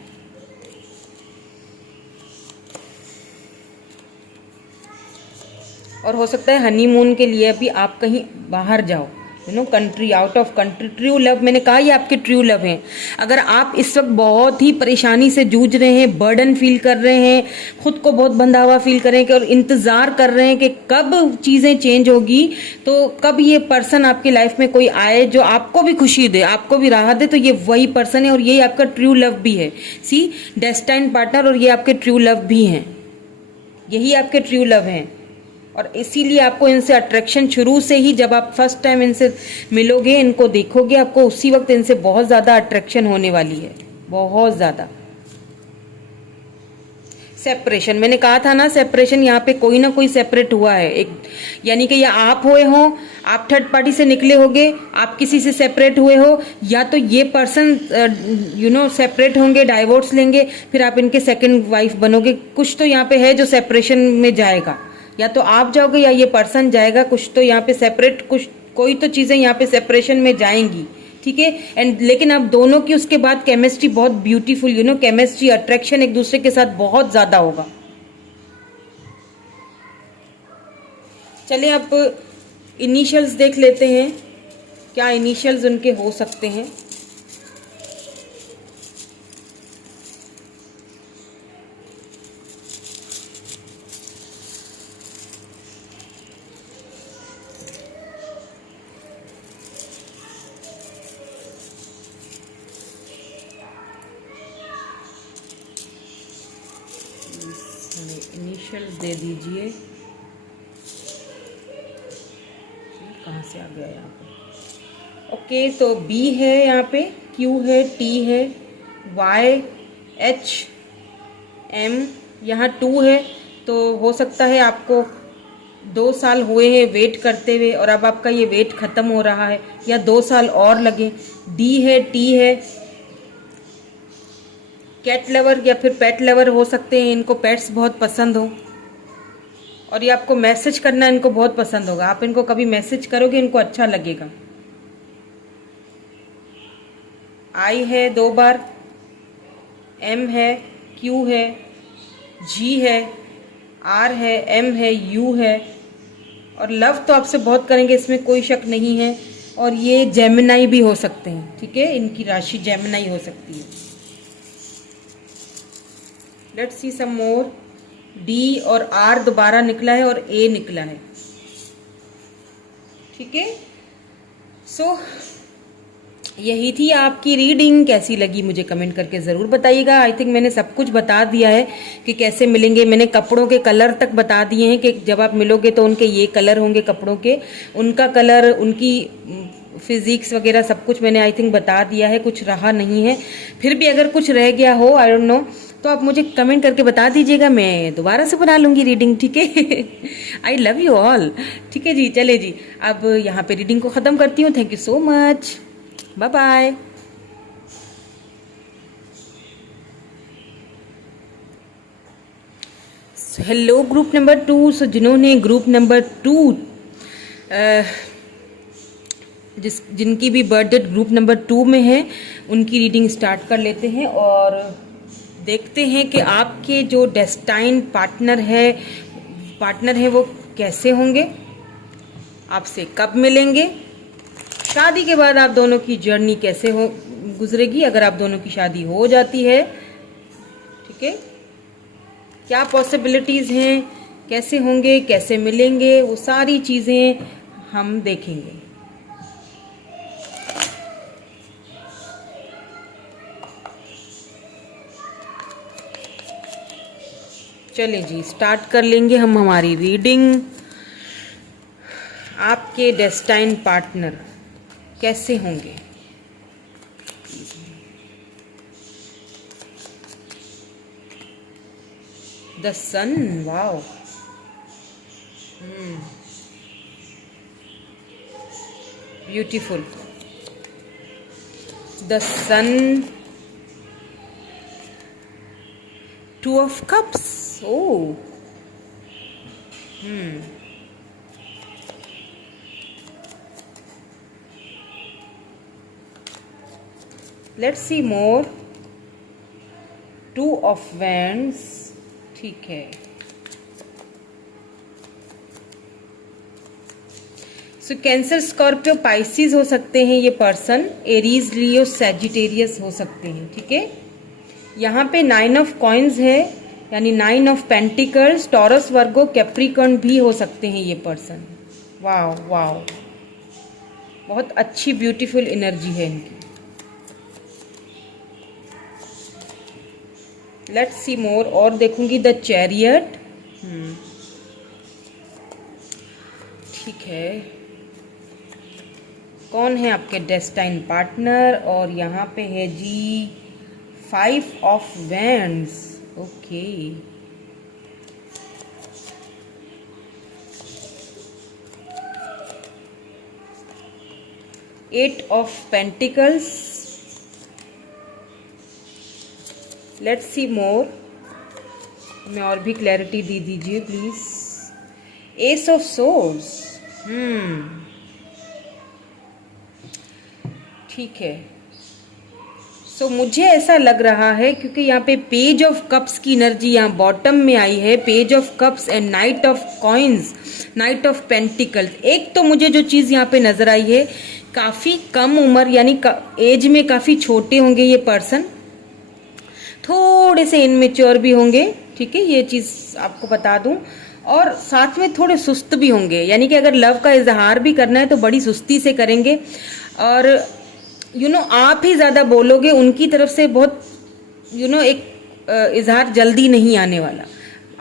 और हो सकता है हनीमून के लिए भी आप कहीं बाहर जाओ, country, out of country. True love, मैंने कहा ये आपके ट्रू लव हैं। अगर आप इस वक्त बहुत ही परेशानी से जूझ रहे हैं, बर्डन फील कर रहे हैं, खुद को बहुत बंधा हुआ फील कर रहे हैं और इंतजार कर रहे हैं कि कब चीज़ें चेंज होगी, तो कब ये पर्सन आपकी लाइफ में कोई आए जो आपको भी खुशी दे, आपको भी राहत दे, तो ये वही पर्सन है और यही आपका ट्रू लव भी है। सी, डेस्टाइन्ड पार्टनर, और ये आपके ट्रू लव भी हैं, यही आपके ट्रू लव हैं। और इसीलिए आपको इनसे अट्रैक्शन शुरू से ही, जब आप फर्स्ट टाइम इनसे मिलोगे, इनको देखोगे, आपको उसी वक्त इनसे बहुत ज़्यादा अट्रैक्शन होने वाली है, बहुत ज़्यादा। सेपरेशन, मैंने कहा था ना, सेपरेशन, यहाँ पे कोई ना कोई सेपरेट हुआ है एक, यानी कि या आप हुए हो, आप थर्ड पार्टी से निकले होगे, आप किसी से सेपरेट हुए हो, या तो ये पर्सन सेपरेट होंगे, डाइवोर्स लेंगे, फिर आप इनके सेकंड वाइफ बनोगे। कुछ तो यहाँ पे है जो सेपरेशन में जाएगा, या तो आप जाओगे या ये पर्सन जाएगा, कुछ तो यहाँ पे सेपरेट, कुछ कोई तो चीजें यहाँ पे सेपरेशन में जाएंगी, ठीक है। एंड लेकिन अब दोनों की उसके बाद केमिस्ट्री बहुत beautiful, you know, chemistry, attraction एक दूसरे के साथ बहुत ज्यादा होगा। चलिए अब इनिशियल्स देख लेते हैं, क्या इनिशियल्स उनके हो सकते हैं। इनिशियल्स दे दीजिए। कहाँ से आ गया यहाँ पे? ओके, तो बी है यहाँ पे, क्यू है, टी है, वाई, एच, एम, यहाँ 2 है। तो हो सकता है आपको 2 साल हुए हैं वेट करते हुए और अब आपका ये वेट खत्म हो रहा है, या 2 साल और लगे। डी है, टी है, कैट लवर या फिर पेट लवर हो सकते हैं, इनको पेट्स बहुत पसंद हो और ये आपको मैसेज करना इनको बहुत पसंद होगा। आप इनको कभी मैसेज करोगे इनको अच्छा लगेगा। आई है 2 बार, एम है, क्यू है, जी है, आर है, एम है, यू है, और लव तो आपसे बहुत करेंगे, इसमें कोई शक नहीं है। और ये जेमिनाई भी हो सकते हैं, ठीक है, इनकी राशि जेमिनाई हो सकती है। Let's see some more. D और आर दोबारा निकला है और ए निकला है, ठीक है। सो यही थी आपकी रीडिंग। कैसी लगी मुझे कमेंट करके ज़रूर बताइएगा। आई थिंक मैंने सब कुछ बता दिया है कि कैसे मिलेंगे। मैंने कपड़ों के कलर तक बता दिए हैं कि जब आप मिलोगे तो उनके ये कलर होंगे कपड़ों के, उनका कलर, उनकी फिजिक्स वगैरह सब कुछ मैंने आई थिंक बता दिया है, कुछ रहा नहीं है। फिर भी अगर कुछ रह गया हो, आई डोंट नो, तो आप मुझे कमेंट करके बता दीजिएगा, मैं दोबारा से बना लूँगी रीडिंग, ठीक है। आई लव यू ऑल, ठीक है जी। चले जी, अब यहाँ पे रीडिंग को ख़त्म करती हूँ। Thank you so much, bye bye. Hello group number 2। So जिन्होंने ग्रुप नंबर 2 जिनकी भी बर्थडे ग्रुप नंबर 2 में है, उनकी रीडिंग स्टार्ट कर लेते हैं और देखते हैं कि आपके जो डेस्टाइन पार्टनर है वो कैसे होंगे, आपसे कब मिलेंगे, शादी के बाद आप दोनों की जर्नी कैसे हो गुजरेगी, अगर आप दोनों की शादी हो जाती है, ठीक है, क्या पॉसिबिलिटीज़ हैं, कैसे होंगे, कैसे मिलेंगे, वो सारी चीज़ें हम देखेंगे। चलिए जी, स्टार्ट कर लेंगे हम हमारी रीडिंग। आपके डेस्टाइन पार्टनर कैसे होंगे। The sun, wow, beautiful. The sun, 2 of cups, oh, let's see more। 2 of wands, ठीक है। सो कैंसर, स्कॉर्पियो, पाइसिस हो सकते हैं ये पर्सन, एरीज, लियो, सैजिटेरियस हो सकते हैं, ठीक है। यहाँ पे 9 ऑफ कॉइन्स है, यानी 9 of pentacles, Taurus, Virgo, Capricorn भी हो सकते हैं ये पर्सन। वाओ वाओ, बहुत अच्छी ब्यूटीफुल एनर्जी है इनकी। लेट्स सी मोर, और देखूंगी द चैरियट, ठीक है। कौन है आपके डेस्टाइन पार्टनर, और यहाँ पे है जी 5 of wands, okay. Eight of pentacles, let's see more, हमें और भी क्लैरिटी दे दीजिए प्लीज। S of source. ठीक है। सो मुझे ऐसा लग रहा है, क्योंकि यहाँ पे पेज ऑफ कप्स की एनर्जी यहाँ बॉटम में आई है, page of cups and night of coins, night of pentacles. एक तो मुझे जो चीज यहाँ पे नजर आई है, काफी कम उम्र, यानी एज में काफी छोटे होंगे ये पर्सन, थोड़े से इनमेच्योर भी होंगे। ठीक है, ये चीज आपको बता दूं। और साथ में थोड़े सुस्त भी होंगे, यानी कि अगर लव का इजहार भी करना है तो बड़ी सुस्ती से करेंगे। और आप ही ज्यादा बोलोगे, उनकी तरफ से बहुत एक इजहार जल्दी नहीं आने वाला,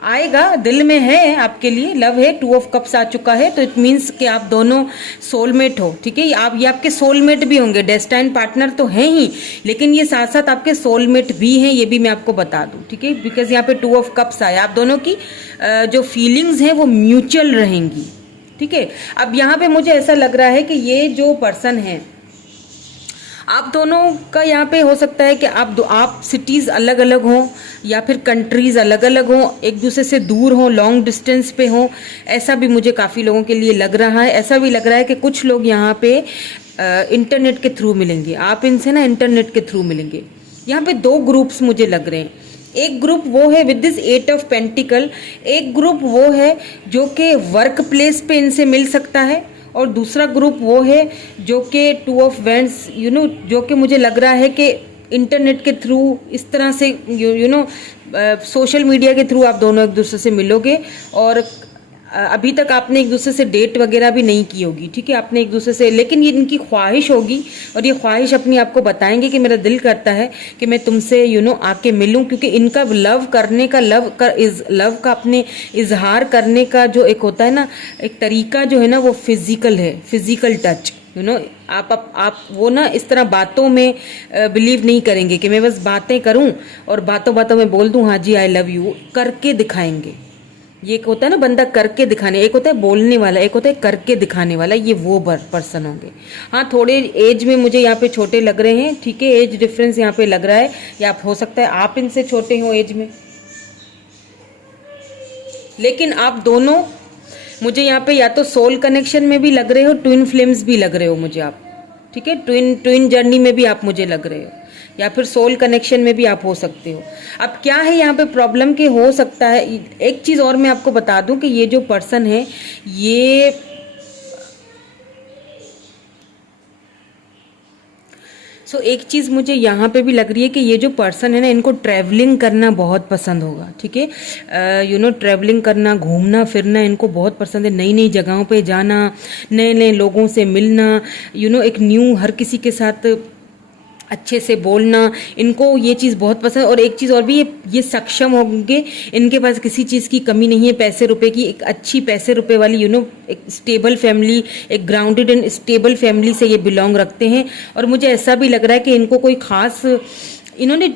आएगा, दिल में है आपके लिए, लव है, 2 ऑफ कप्स आ चुका है, तो इट मीन्स कि आप दोनों सोलमेट हो। ठीक है, ये आपके सोलमेट भी होंगे, डेस्टाइन पार्टनर तो हैं ही, लेकिन ये साथ साथ आपके सोलमेट भी हैं, ये भी मैं आपको बता दूं। ठीक है, बिकॉज यहाँ पे 2 ऑफ कप्स आया, आप दोनों की जो फीलिंग्स हैं वो म्यूचुअल रहेंगी। ठीक है, अब यहाँ पे मुझे ऐसा लग रहा है कि ये जो पर्सन है, आप दोनों का यहाँ पे हो सकता है कि आप सिटीज अलग अलग हों, या फिर कंट्रीज अलग अलग हों, एक दूसरे से दूर हों, लॉन्ग डिस्टेंस पे हों। ऐसा भी मुझे काफ़ी लोगों के लिए लग रहा है। ऐसा भी लग रहा है कि कुछ लोग यहाँ पे इंटरनेट के थ्रू मिलेंगे, आप इनसे ना इंटरनेट के थ्रू मिलेंगे। यहाँ पे 2 ग्रुप्स मुझे लग रहे हैं। एक ग्रुप वो है विद दिस 8 ऑफ पेंटिकल, एक ग्रुप वो है जो कि वर्क प्लेस पे इनसे मिल सकता है, और दूसरा ग्रुप वो है जो कि 2 ऑफ वेंड्स, जो कि मुझे लग रहा है कि इंटरनेट के थ्रू, इस तरह से सोशल मीडिया के थ्रू आप दोनों एक दूसरे से मिलोगे। और अभी तक आपने एक दूसरे से डेट वगैरह भी नहीं की होगी। ठीक है, आपने एक दूसरे से, लेकिन ये इनकी ख्वाहिश होगी, और ये ख्वाहिश अपनी आपको बताएंगे कि मेरा दिल करता है कि मैं तुमसे आके मिलूं, क्योंकि इनका लव करने का, लव का अपने इजहार करने का जो एक होता है ना, एक तरीका जो है ना, वो फिजिकल है, फिजिकल टच। आप वो ना इस तरह बातों में बिलीव नहीं करेंगे कि मैं बस बातें करूं और बातों बातों में बोल दूं हाँ जी आई लव यू, करके दिखाएंगे। ये एक होता है ना बंदा करके दिखाने, एक होता है बोलने वाला, एक होता है करके दिखाने वाला, ये वो पर्सन होंगे। हाँ, थोड़े एज में मुझे यहाँ पे छोटे लग रहे हैं। ठीक है, एज डिफरेंस यहाँ पे लग रहा है, या हो सकता है आप इनसे छोटे हो एज में, लेकिन आप दोनों मुझे यहाँ पे या तो सोल कनेक्शन में भी लग रहे हो, ट्विन फ्लेम्स भी लग रहे हो मुझे आप। ठीक है, ट्विन जर्नी में भी आप मुझे लग रहे हो, या फिर सोल कनेक्शन में भी आप हो सकते हो। अब क्या है यहाँ पे प्रॉब्लम के हो सकता है, एक चीज और मैं आपको बता दूं कि ये जो पर्सन है, ये एक चीज मुझे यहाँ पे भी लग रही है कि ये जो पर्सन है ना, इनको ट्रैवलिंग करना बहुत पसंद होगा। ठीक है, ट्रैवलिंग करना, घूमना फिरना इनको बहुत पसंद है, नई नई जगहों पे जाना, नए नए लोगों से मिलना, एक न्यू, हर किसी के साथ अच्छे से बोलना, इनको ये चीज़ बहुत पसंद। और एक चीज़ और भी, ये सक्षम होंगे, इनके पास किसी चीज़ की कमी नहीं है, पैसे रुपए की, एक अच्छी पैसे रुपए वाली एक स्टेबल फैमिली, एक ग्राउंडेड एंड स्टेबल फैमिली से ये बिलोंग रखते हैं। और मुझे ऐसा भी लग रहा है कि इनको कोई खास, इन्होंने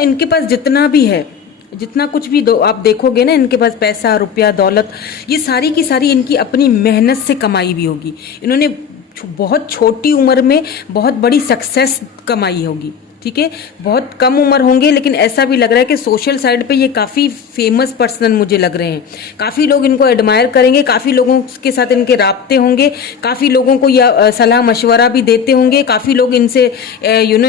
इनके पास जितना भी है, जितना कुछ भी आप देखोगे ना, इनके पास पैसा, रुपया, दौलत, ये सारी की सारी इनकी अपनी मेहनत से कमाई भी होगी। इन्होंने बहुत छोटी उम्र में बहुत बड़ी सक्सेस कमाई होगी। ठीक है, बहुत कम उम्र होंगे, लेकिन ऐसा भी लग रहा है कि सोशल साइड पे ये काफ़ी फेमस पर्सन मुझे लग रहे हैं। काफ़ी लोग इनको एडमायर करेंगे, काफ़ी लोगों के साथ इनके राब्ते होंगे, काफ़ी लोगों को यह सलाह मशवरा भी देते होंगे, काफ़ी लोग इनसे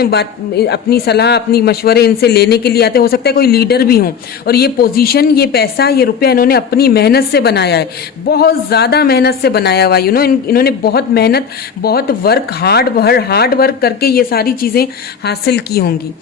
बात, अपनी सलाह, अपनी मशवरे इनसे लेने के लिए आते। हो सकता है कोई लीडर भी हों, और ये पोजीशन, ये पैसा, ये रुपया इन्होंने अपनी मेहनत से बनाया है, बहुत ज़्यादा मेहनत से बनाया हुआ। इन्होंने बहुत मेहनत, बहुत हार्ड वर्क करके ये सारी चीज़ें हासिल की होंगी।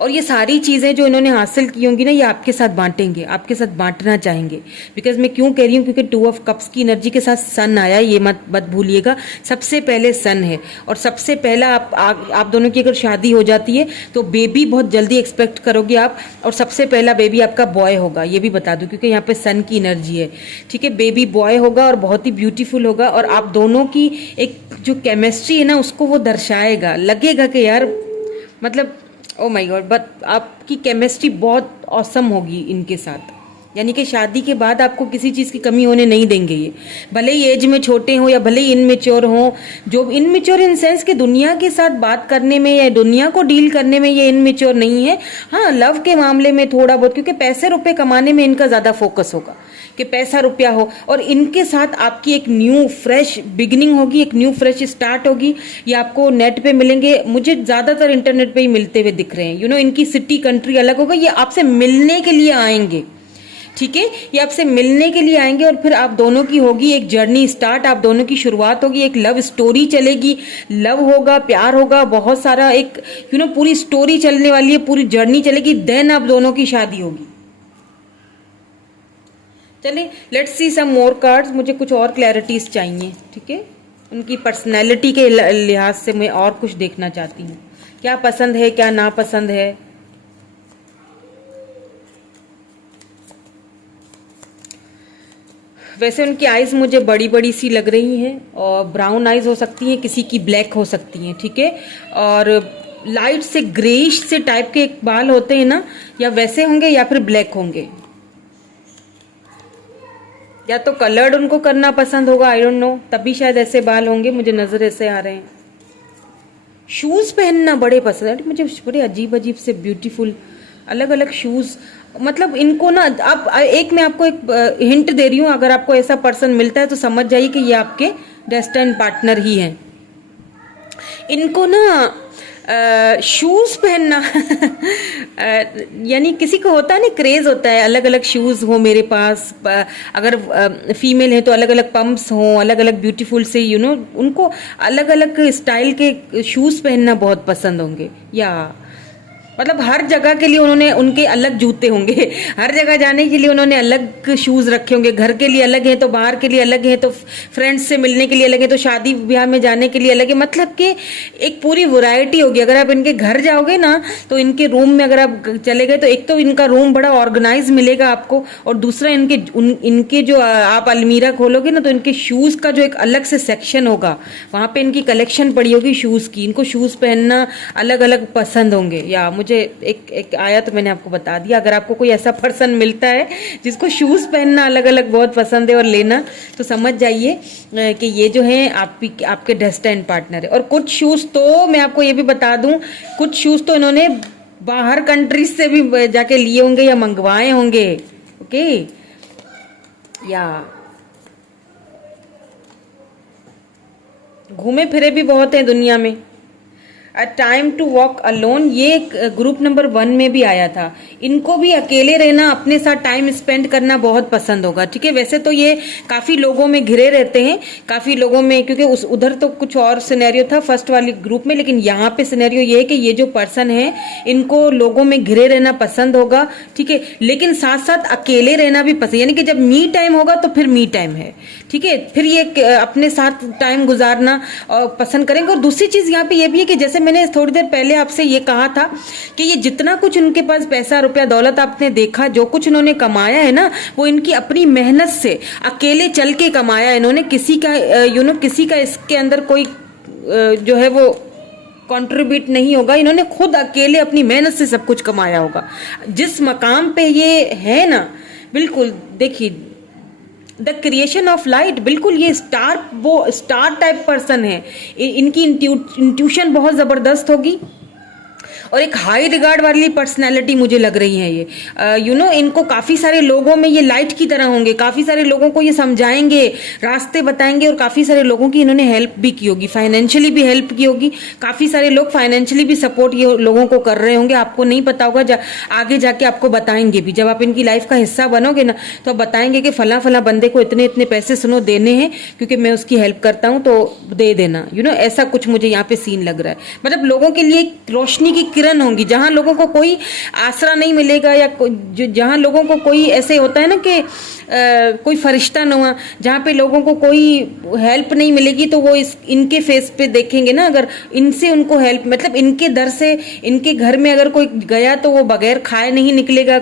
और ये सारी चीजें जो इन्होंने हासिल की होंगी ना, ये आपके साथ बांटेंगे, आपके साथ बांटना चाहेंगे। बिकॉज मैं क्यों कह रही हूँ, क्योंकि 2 ऑफ कप्स की एनर्जी के साथ सन आया, ये मत भूलिएगा, सबसे पहले सन है। और सबसे पहला आप दोनों की अगर शादी हो जाती है तो बेबी बहुत जल्दी एक्सपेक्ट करोगे आप, और सबसे पहला बेबी आपका बॉय होगा, ये भी बता दूं, क्योंकि यहाँ पे सन की एनर्जी है। ठीक है, बेबी बॉय होगा और बहुत ही ब्यूटीफुल होगा, और आप दोनों की एक जो केमिस्ट्री है ना, उसको वो दर्शाएगा। लगेगा कि यार, मतलब ओ माय गॉड, बट आपकी केमिस्ट्री बहुत ऑसम होगी इनके साथ, यानी कि शादी के बाद आपको किसी चीज़ की कमी होने नहीं देंगे ये, भले ही एज में छोटे हो या भले ही इनमेच्योर हो। जो इनमेच्योर इन सेंस कि दुनिया के साथ बात करने में या दुनिया को डील करने में ये इनमेच्योर नहीं है। हाँ, लव के मामले में थोड़ा बहुत, क्योंकि पैसे रुपए कमाने में इनका ज़्यादा फोकस होगा कि पैसा रुपया हो, और इनके साथ आपकी एक न्यू फ्रेश बिगिनिंग होगी, एक न्यू फ्रेश स्टार्ट होगी। ये आपको नेट पे मिलेंगे, मुझे ज़्यादातर इंटरनेट पे ही मिलते हुए दिख रहे हैं। इनकी सिटी कंट्री अलग होगा, ये आपसे मिलने के लिए आएंगे, ठीक है, ये आपसे मिलने के लिए आएंगे और फिर आप दोनों की होगी एक जर्नी स्टार्ट, आप दोनों की शुरुआत होगी, एक लव स्टोरी चलेगी, लव होगा, प्यार होगा, बहुत सारा एक पूरी स्टोरी चलने वाली है, पूरी जर्नी चलेगी, देन आप दोनों की शादी होगी। चलिए let's see some more cards, मुझे कुछ और क्लैरिटीज चाहिए, ठीक है, उनकी पर्सनैलिटी के लिहाज से मैं और कुछ देखना चाहती हूँ, क्या पसंद है क्या नापसंद है। वैसे उनकी आइज मुझे बड़ी बड़ी सी लग रही हैं, और ब्राउन आइज हो सकती हैं, किसी की ब्लैक हो सकती हैं, ठीक है, और लाइट से ग्रेइश से टाइप के बाल होते हैं ना, या वैसे होंगे या फिर ब्लैक होंगे, या तो कलर्ड उनको करना पसंद होगा, आई डोंट नो, तभी शायद ऐसे बाल होंगे, मुझे नजर ऐसे आ रहे हैं। शूज पहनना बड़े पसंद है मुझे, बड़े अजीब अजीब से ब्यूटीफुल अलग अलग शूज, मतलब इनको ना, अब एक मैं आपको एक हिंट दे रही हूँ, अगर आपको ऐसा पर्सन मिलता है तो समझ जाइए कि ये आपके डेस्टिन्ड पार्टनर ही हैं। इनको ना शूज पहनना यानी किसी को होता है ना, क्रेज होता है, अलग अलग शूज हो मेरे पास, अगर फीमेल है तो अलग अलग पंप्स हो, अलग अलग ब्यूटीफुल से उनको अलग अलग स्टाइल के शूज पहनना बहुत पसंद होंगे, या मतलब हर जगह के लिए उन्होंने उनके अलग जूते होंगे, हर जगह जाने के लिए उन्होंने अलग शूज रखे होंगे, घर के लिए अलग है तो बाहर के लिए अलग है, तो फ्रेंड्स से मिलने के लिए अलग है, तो शादी ब्याह में जाने के लिए अलग है, मतलब कि एक पूरी वैरायटी होगी। अगर आप इनके घर जाओगे ना तो इनके रूम में अगर आप चले गए तो एक तो इनका रूम बड़ा ऑर्गेनाइज मिलेगा आपको, और दूसरा इनके जो आप अलमीरा खोलोगे ना तो इनके शूज का जो एक अलग से सेक्शन होगा, वहां पे इनकी कलेक्शन पड़ी होगी शूज की। इनको शूज पहनना अलग अलग पसंद होंगे, या मुझे एक आया तो मैंने आपको बता दिया। अगर आपको कोई ऐसा पर्सन मिलता है जिसको शूज पहनना अलग अलग बहुत पसंद है और लेना, तो समझ जाइए कि ये जो है आपके डेस्टिन्ड पार्टनर है। और कुछ शूज तो मैं आपको ये भी बता दूं, कुछ शूज तो इन्होंने बाहर कंट्रीज से भी जाके लिए होंगे या मंगवाए होंगे, ओके, या घूमे फिरे भी बहुत हैं दुनिया में। A time to walk alone, ये ग्रुप नंबर 1 में भी आया था। इनको भी अकेले रहना, अपने साथ टाइम स्पेंड करना बहुत पसंद होगा, ठीक है। वैसे तो ये काफी लोगों में घिरे रहते हैं, काफी लोगों में, क्योंकि उधर तो कुछ और सिनेरियो था फर्स्ट वाली ग्रुप में, लेकिन यहाँ पे सिनेरियो ये है कि ये जो पर्सन है इनको लोगों में घिरे रहना पसंद होगा, ठीक है, लेकिन साथ साथ अकेले रहना भी पसंद, यानी कि जब मी टाइम होगा तो फिर मी टाइम है, ठीक है, फिर ये अपने साथ टाइम गुजारना पसंद करेंगे। और दूसरी चीज यहाँ पे ये भी है कि जैसे मैंने थोड़ी देर पहले आपसे ये कहा था कि ये जितना कुछ उनके पास पैसा रुपया दौलत आपने देखा, जो कुछ इन्होंने कमाया है ना, वो इनकी अपनी मेहनत से अकेले चल के कमाया है। इन्होंने किसी का किसी का इसके अंदर कोई जो है वो कंट्रीब्यूट नहीं होगा, इन्होंने खुद अकेले अपनी मेहनत से सब कुछ कमाया होगा। जिस मकाम पे ये है ना, बिल्कुल देखिए, द क्रिएशन ऑफ लाइट, बिल्कुल ये स्टार टाइप पर्सन है। इनकी इंट्यूशन बहुत जबरदस्त होगी और एक हाई रिगार्ड वाली पर्सनैलिटी मुझे लग रही है ये। इनको काफी सारे लोगों में ये लाइट की तरह होंगे, काफी सारे लोगों को ये समझाएंगे, रास्ते बताएंगे, और काफी सारे लोगों की इन्होंने हेल्प भी की होगी, फाइनेंशियली भी हेल्प की होगी। काफी सारे लोग फाइनेंशियली भी सपोर्ट ये लोगों को कर रहे होंगे, आपको नहीं पता होगा, आगे जाके आपको बताएंगे भी। जब आप इनकी लाइफ का हिस्सा बनोगे ना तो आप बताएंगे कि फला फला बंदे को इतने इतने पैसे सुनो देने हैं क्योंकि मैं उसकी हेल्प करता हूँ, तो दे देना। ऐसा कुछ मुझे यहाँ पे सीन लग रहा है। मतलब लोगों के लिए रोशनी की किरण होंगी, जहां लोगों को कोई आसरा नहीं मिलेगा, या जहां लोगों को कोई ऐसे होता है ना कि कोई फरिश्ता न हुआ, जहां पे लोगों को कोई हेल्प नहीं मिलेगी, तो वो इनके फेस पे देखेंगे ना, अगर इनसे उनको हेल्प, मतलब इनके दर से इनके घर में अगर कोई गया तो वो बगैर खाए नहीं निकलेगा,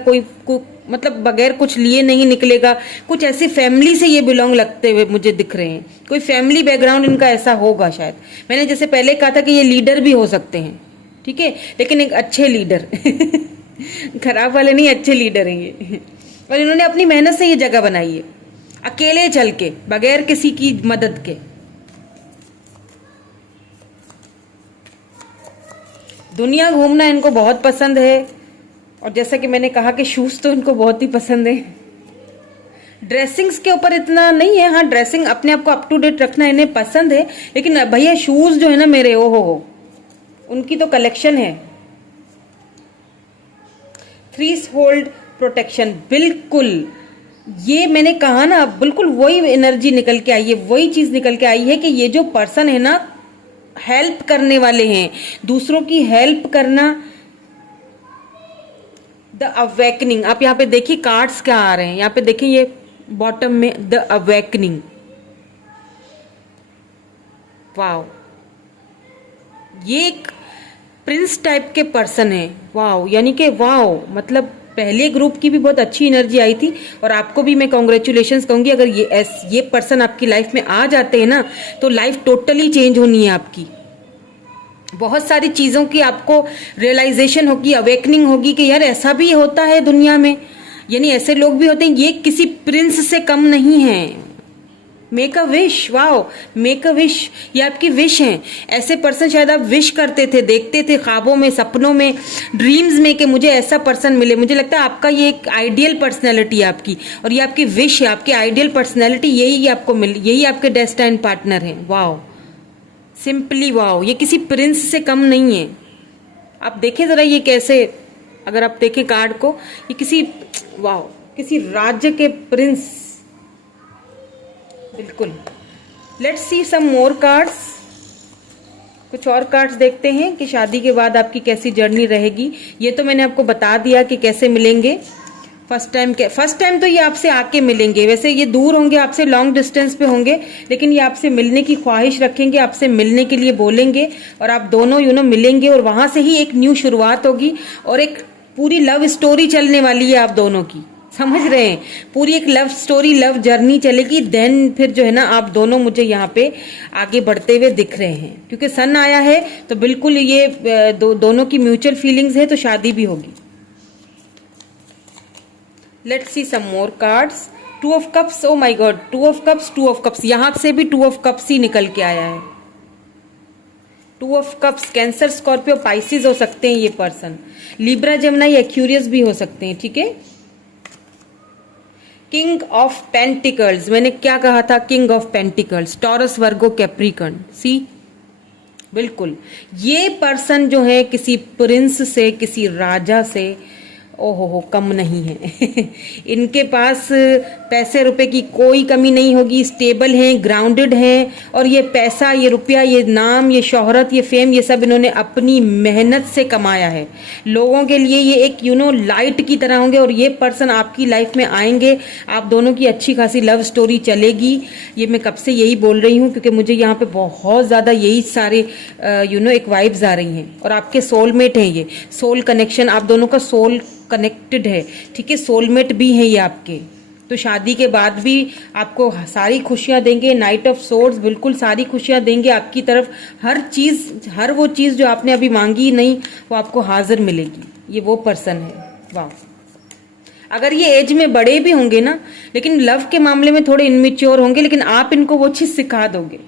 मतलब बगैर कुछ लिए नहीं निकलेगा। कुछ ऐसी फैमिली से ये बिलोंग लगते हुए मुझे दिख रहे हैं, कोई फैमिली बैकग्राउंड इनका ऐसा होगा शायद। मैंने जैसे पहले कहा था कि ये लीडर भी हो सकते हैं, ठीक है, लेकिन एक अच्छे लीडर खराब वाले नहीं, अच्छे लीडर हैं ये। और इन्होंने अपनी मेहनत से ये जगह बनाई है, अकेले चल के, बगैर किसी की मदद के। दुनिया घूमना इनको बहुत पसंद है, और जैसा कि मैंने कहा कि शूज तो इनको बहुत ही पसंद है। ड्रेसिंग्स के ऊपर इतना नहीं है, हाँ ड्रेसिंग अपने आप को अप टू डेट रखना इन्हें पसंद है, लेकिन भैया शूज जो है ना मेरे, ओ हो उनकी तो कलेक्शन है। 3 होल्ड प्रोटेक्शन, बिल्कुल ये मैंने कहा ना, बिल्कुल वही एनर्जी निकल के आई है, वही चीज निकल के आई है कि ये जो पर्सन है ना, हेल्प करने वाले हैं, दूसरों की हेल्प करना। द अवेकनिंग, आप यहाँ पे देखिए कार्ड्स क्या आ रहे हैं, यहाँ पे देखिए ये बॉटम में द अवेकनिंग। वाओ, ये एक प्रिंस टाइप के पर्सन है। वाओ, यानी कि वाओ, मतलब पहले ग्रुप की भी बहुत अच्छी एनर्जी आई थी, और आपको भी मैं कॉन्ग्रेचुलेशंस कहूंगी। अगर ये पर्सन आपकी लाइफ में आ जाते हैं ना, तो लाइफ टोटली चेंज होनी है आपकी। बहुत सारी चीजों की आपको रियलाइजेशन होगी, अवेकनिंग होगी कि यार ऐसा भी होता है दुनिया में, यानी ऐसे लोग भी होते हैं, ये किसी प्रिंस से कम नहीं है। Make a wish, wow, make a wish, ये आपकी विश है। ऐसे पर्सन शायद आप विश करते थे, देखते थे ख्वाबों में, सपनों में, ड्रीम्स में कि मुझे ऐसा पर्सन मिले। मुझे लगता है आपका ये एक आइडियल पर्सनैलिटी है आपकी, और ये आपकी विश है, आपकी आइडियल पर्सनैलिटी यही आपको मिल, यही आपके डेस्टाइन पार्टनर है। वाओ, सिंपली वाओ, ये किसी प्रिंस से कम नहीं है। आप देखें जरा ये कैसे, अगर आप देखें कार्ड को, ये किसी, वाओ, किसी राज्य के प्रिंस, बिल्कुल। Let's see some more cards, कुछ और कार्ड्स देखते हैं कि शादी के बाद आपकी कैसी जर्नी रहेगी। ये तो मैंने आपको बता दिया कि कैसे मिलेंगे। फर्स्ट टाइम तो ये आपसे आके मिलेंगे, वैसे ये दूर होंगे आपसे, लॉन्ग डिस्टेंस पे होंगे, लेकिन ये आपसे मिलने की ख्वाहिश रखेंगे, आपसे मिलने के लिए बोलेंगे, और आप दोनों मिलेंगे, और वहां से ही एक न्यू शुरुआत होगी, और एक पूरी लव स्टोरी चलने वाली है आप दोनों की, समझ रहे हैं, पूरी एक लव स्टोरी, लव जर्नी चलेगी। देन फिर जो है ना, आप दोनों मुझे यहाँ पे आगे बढ़ते हुए दिख रहे हैं, क्योंकि सन आया है तो बिल्कुल ये दोनों की म्यूचुअल फीलिंग्स है, तो शादी भी होगी। Let's see some more cards. 2 of cups, oh my god, 2 of cups, 2 of cups, यहां से भी 2 ऑफ कप्स ही निकल के आया है। 2 of cups, cancer, Scorpio, Pisces हो सकते हैं ये पर्सन, लिब्रा, जेमिनी, एक्वेरियस भी हो सकते हैं, ठीक है। किंग ऑफ पेंटिकल्स, मैंने क्या कहा था, king of pentacles, Taurus, Virgo, Capricorn, see, बिल्कुल ये पर्सन जो है किसी प्रिंस से, किसी राजा से, ओहो हो, कम नहीं है। इनके पास पैसे रुपए की कोई कमी नहीं होगी, स्टेबल हैं, ग्राउंडेड हैं, और ये पैसा, ये रुपया, ये नाम, ये शोहरत, ये फेम, ये सब इन्होंने अपनी मेहनत से कमाया है। लोगों के लिए ये एक लाइट की तरह होंगे, और ये पर्सन आपकी लाइफ में आएंगे, आप दोनों की अच्छी खासी लव स्टोरी चलेगी। ये मैं कब से यही बोल रही हूँ, क्योंकि मुझे यहाँ पे बहुत ज़्यादा यही सारे एक वाइब्स आ रही हैं, और आपके सोलमेट हैं ये, सोल कनेक्शन, आप दोनों का सोल कनेक्टेड है, ठीक है, सोलमेट भी है ये आपके। तो शादी के बाद भी आपको सारी खुशियां देंगे, नाइट ऑफ सोर्ड्स, बिल्कुल सारी खुशियां देंगे आपकी तरफ, हर चीज, हर वो चीज जो आपने अभी मांगी नहीं, वो आपको हाजिर मिलेगी। ये वो पर्सन है, वाह। अगर ये एज में बड़े भी होंगे ना, लेकिन लव के मामले में थोड़े इनमेच्योर होंगे, लेकिन आप इनको वो चीज सिखा दोगे।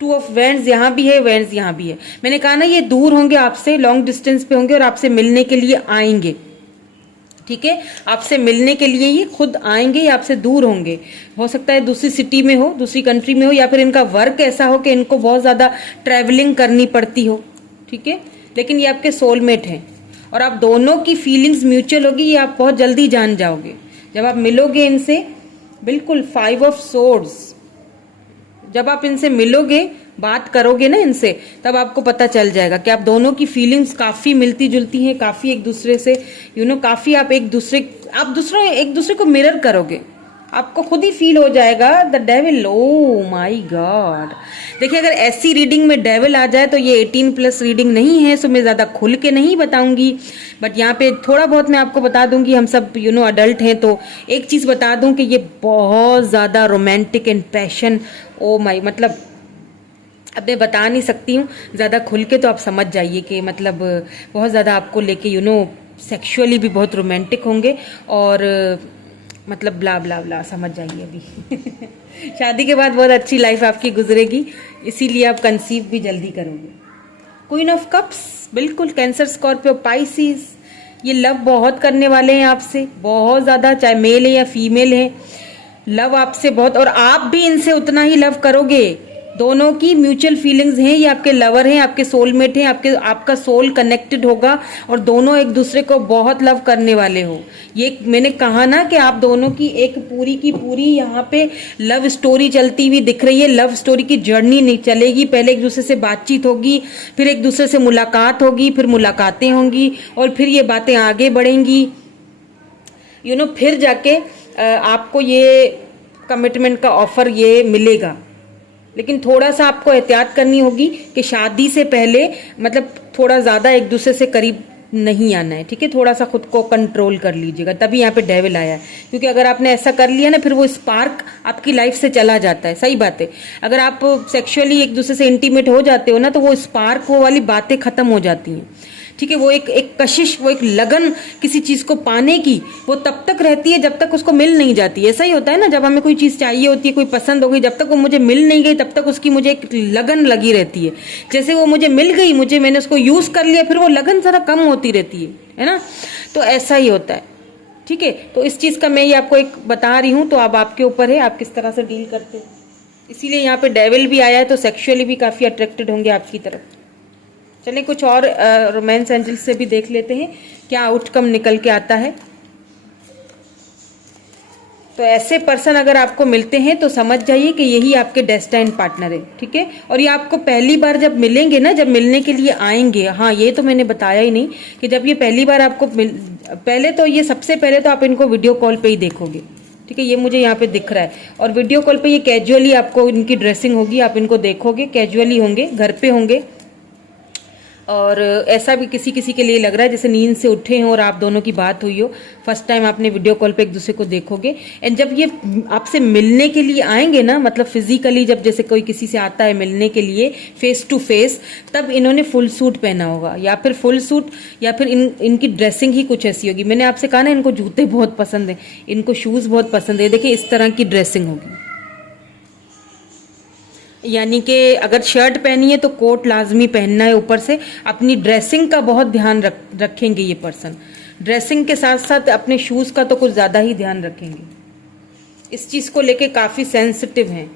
2 ऑफ वेंड्स यहाँ भी है, वेंड्स यहाँ भी है। मैंने कहा ना ये दूर होंगे आपसे, लॉन्ग डिस्टेंस पे होंगे, और आपसे मिलने के लिए आएंगे, ठीक है, आपसे मिलने के लिए ये खुद आएंगे, या आपसे दूर होंगे। हो सकता है दूसरी सिटी में हो, दूसरी कंट्री में हो, या फिर इनका वर्क ऐसा हो कि इनको बहुत ज्यादा ट्रैवलिंग करनी पड़ती हो, ठीक है, लेकिन ये आपके सोलमेट हैं, और आप दोनों की फीलिंग्स म्यूचुअल होगी, ये आप बहुत जल्दी जान जाओगे जब आप मिलोगे इनसे। बिल्कुल 5 ऑफ सोर्ड्स, जब आप इनसे मिलोगे, बात करोगे ना इनसे, तब आपको पता चल जाएगा कि आप दोनों की फीलिंग्स काफी मिलती जुलती हैं, काफी एक दूसरे से काफी आप एक दूसरे को मिरर करोगे, आपको खुद ही फील हो जाएगा the devil, O my God. देखिए, अगर ऐसी रीडिंग में डेविल आ जाए तो ये 18+ रीडिंग नहीं है, सो मैं ज्यादा खुल के नहीं बताऊंगी, बट यहाँ पे थोड़ा बहुत मैं आपको बता दूंगी, हम सब अडल्ट हैं, तो एक चीज बता दूं कि ये बहुत ज्यादा romantic and passion, oh my, मतलब अब मैं बता नहीं सकती हूँ ज़्यादा खुल के, तो आप समझ जाइए कि मतलब बहुत ज़्यादा आपको लेके सेक्सुअली भी बहुत रोमांटिक होंगे और मतलब ब्ला ब्ला ब्ला, समझ जाइए अभी। शादी के बाद बहुत अच्छी लाइफ आपकी गुजरेगी, इसीलिए आप कंसीव भी जल्दी करोगे। क्वीन ऑफ कप्स, बिल्कुल कैंसर, स्कॉर्पियो, पाइसिस, ये लव बहुत करने वाले हैं आपसे, बहुत ज़्यादा, चाहे मेल है या फीमेल है, लव आपसे बहुत, और आप भी इनसे उतना ही लव करोगे। दोनों की म्यूचुअल फीलिंग्स हैं, ये आपके लवर हैं, आपके सोलमेट हैं, आपका सोल कनेक्टेड होगा और दोनों एक दूसरे को बहुत लव करने वाले हो। ये मैंने कहा ना कि आप दोनों की एक पूरी की पूरी यहाँ पे लव स्टोरी चलती हुई दिख रही है। लव स्टोरी की जर्नी नहीं चलेगी, पहले एक दूसरे से बातचीत होगी, फिर एक दूसरे से मुलाकात होगी, फिर मुलाकातें होंगी और फिर ये बातें आगे बढ़ेंगी, फिर जाके आपको ये कमिटमेंट का ऑफर ये मिलेगा। लेकिन थोड़ा सा आपको एहतियात करनी होगी कि शादी से पहले मतलब थोड़ा ज़्यादा एक दूसरे से करीब नहीं आना है, ठीक है। थोड़ा सा खुद को कंट्रोल कर लीजिएगा, तभी यहाँ पे डेविल आया है। क्योंकि अगर आपने ऐसा कर लिया ना, फिर वो स्पार्क आपकी लाइफ से चला जाता है। सही बात है, अगर आप सेक्सुअली एक दूसरे से इंटीमेट हो जाते हो ना, तो वो स्पार्क, वो वाली बातें खत्म हो जाती हैं, ठीक है। वो एक कशिश, वो एक लगन किसी चीज़ को पाने की, वो तब तक रहती है जब तक उसको मिल नहीं जाती। ऐसा ही होता है ना, जब हमें कोई चीज़ चाहिए होती है, कोई पसंद हो गई, जब तक वो मुझे मिल नहीं गई तब तक उसकी मुझे एक लगन लगी रहती है। जैसे वो मुझे मिल गई, मैंने उसको यूज़ कर लिया, फिर वो लगन ज़रा कम होती रहती है ना। तो ऐसा ही होता है, ठीक है। तो इस चीज़ का मैं ये आपको एक बता रही हूँ, तो अब आपके ऊपर है आप किस तरह से डील करते हो। इसीलिए यहाँ पे डेविल भी आया है, तो सेक्सुअली भी काफ़ी अट्रैक्टेड होंगे आपकी तरफ। चलिए कुछ और रोमांस एंजल से भी देख लेते हैं क्या आउटकम निकल के आता है। तो ऐसे पर्सन अगर आपको मिलते हैं तो समझ जाइए कि यही आपके डेस्टाइन्ड पार्टनर है, ठीक है। और ये आपको पहली बार जब मिलेंगे ना, जब मिलने के लिए आएंगे, हाँ ये तो मैंने बताया ही नहीं कि जब ये पहली बार आपको पहले तो ये सबसे पहले तो आप इनको वीडियो कॉल पे ही देखोगे, ठीक है। ये मुझे यहाँ पे दिख रहा है, और वीडियो कॉल पे ये कैजुअली आपको इनकी ड्रेसिंग होगी, आप इनको देखोगे, कैजुअली होंगे, घर पे होंगे। और ऐसा भी किसी किसी के लिए लग रहा है जैसे नींद से उठे हों और आप दोनों की बात हुई हो, फर्स्ट टाइम आपने वीडियो कॉल पे एक दूसरे को देखोगे। एंड जब ये आपसे मिलने के लिए आएंगे ना, मतलब फिजिकली, जब जैसे कोई किसी से आता है मिलने के लिए फेस टू फेस, तब इन्होंने फुल सूट पहना होगा, या फिर फुल सूट, या फिर इनकी ड्रेसिंग ही कुछ ऐसी होगी। मैंने आपसे कहा ना, इनको जूते बहुत पसंद है, इनको शूज़ बहुत पसंद है। देखिए इस तरह की ड्रेसिंग होगी, यानी कि अगर शर्ट पहनी है तो कोट लाजमी पहनना है ऊपर से। अपनी ड्रेसिंग का बहुत ध्यान रखेंगे ये पर्सन। ड्रेसिंग के साथ साथ अपने शूज़ का तो कुछ ज़्यादा ही ध्यान रखेंगे। इस चीज़ को लेके काफ़ी सेंसिटिव हैं।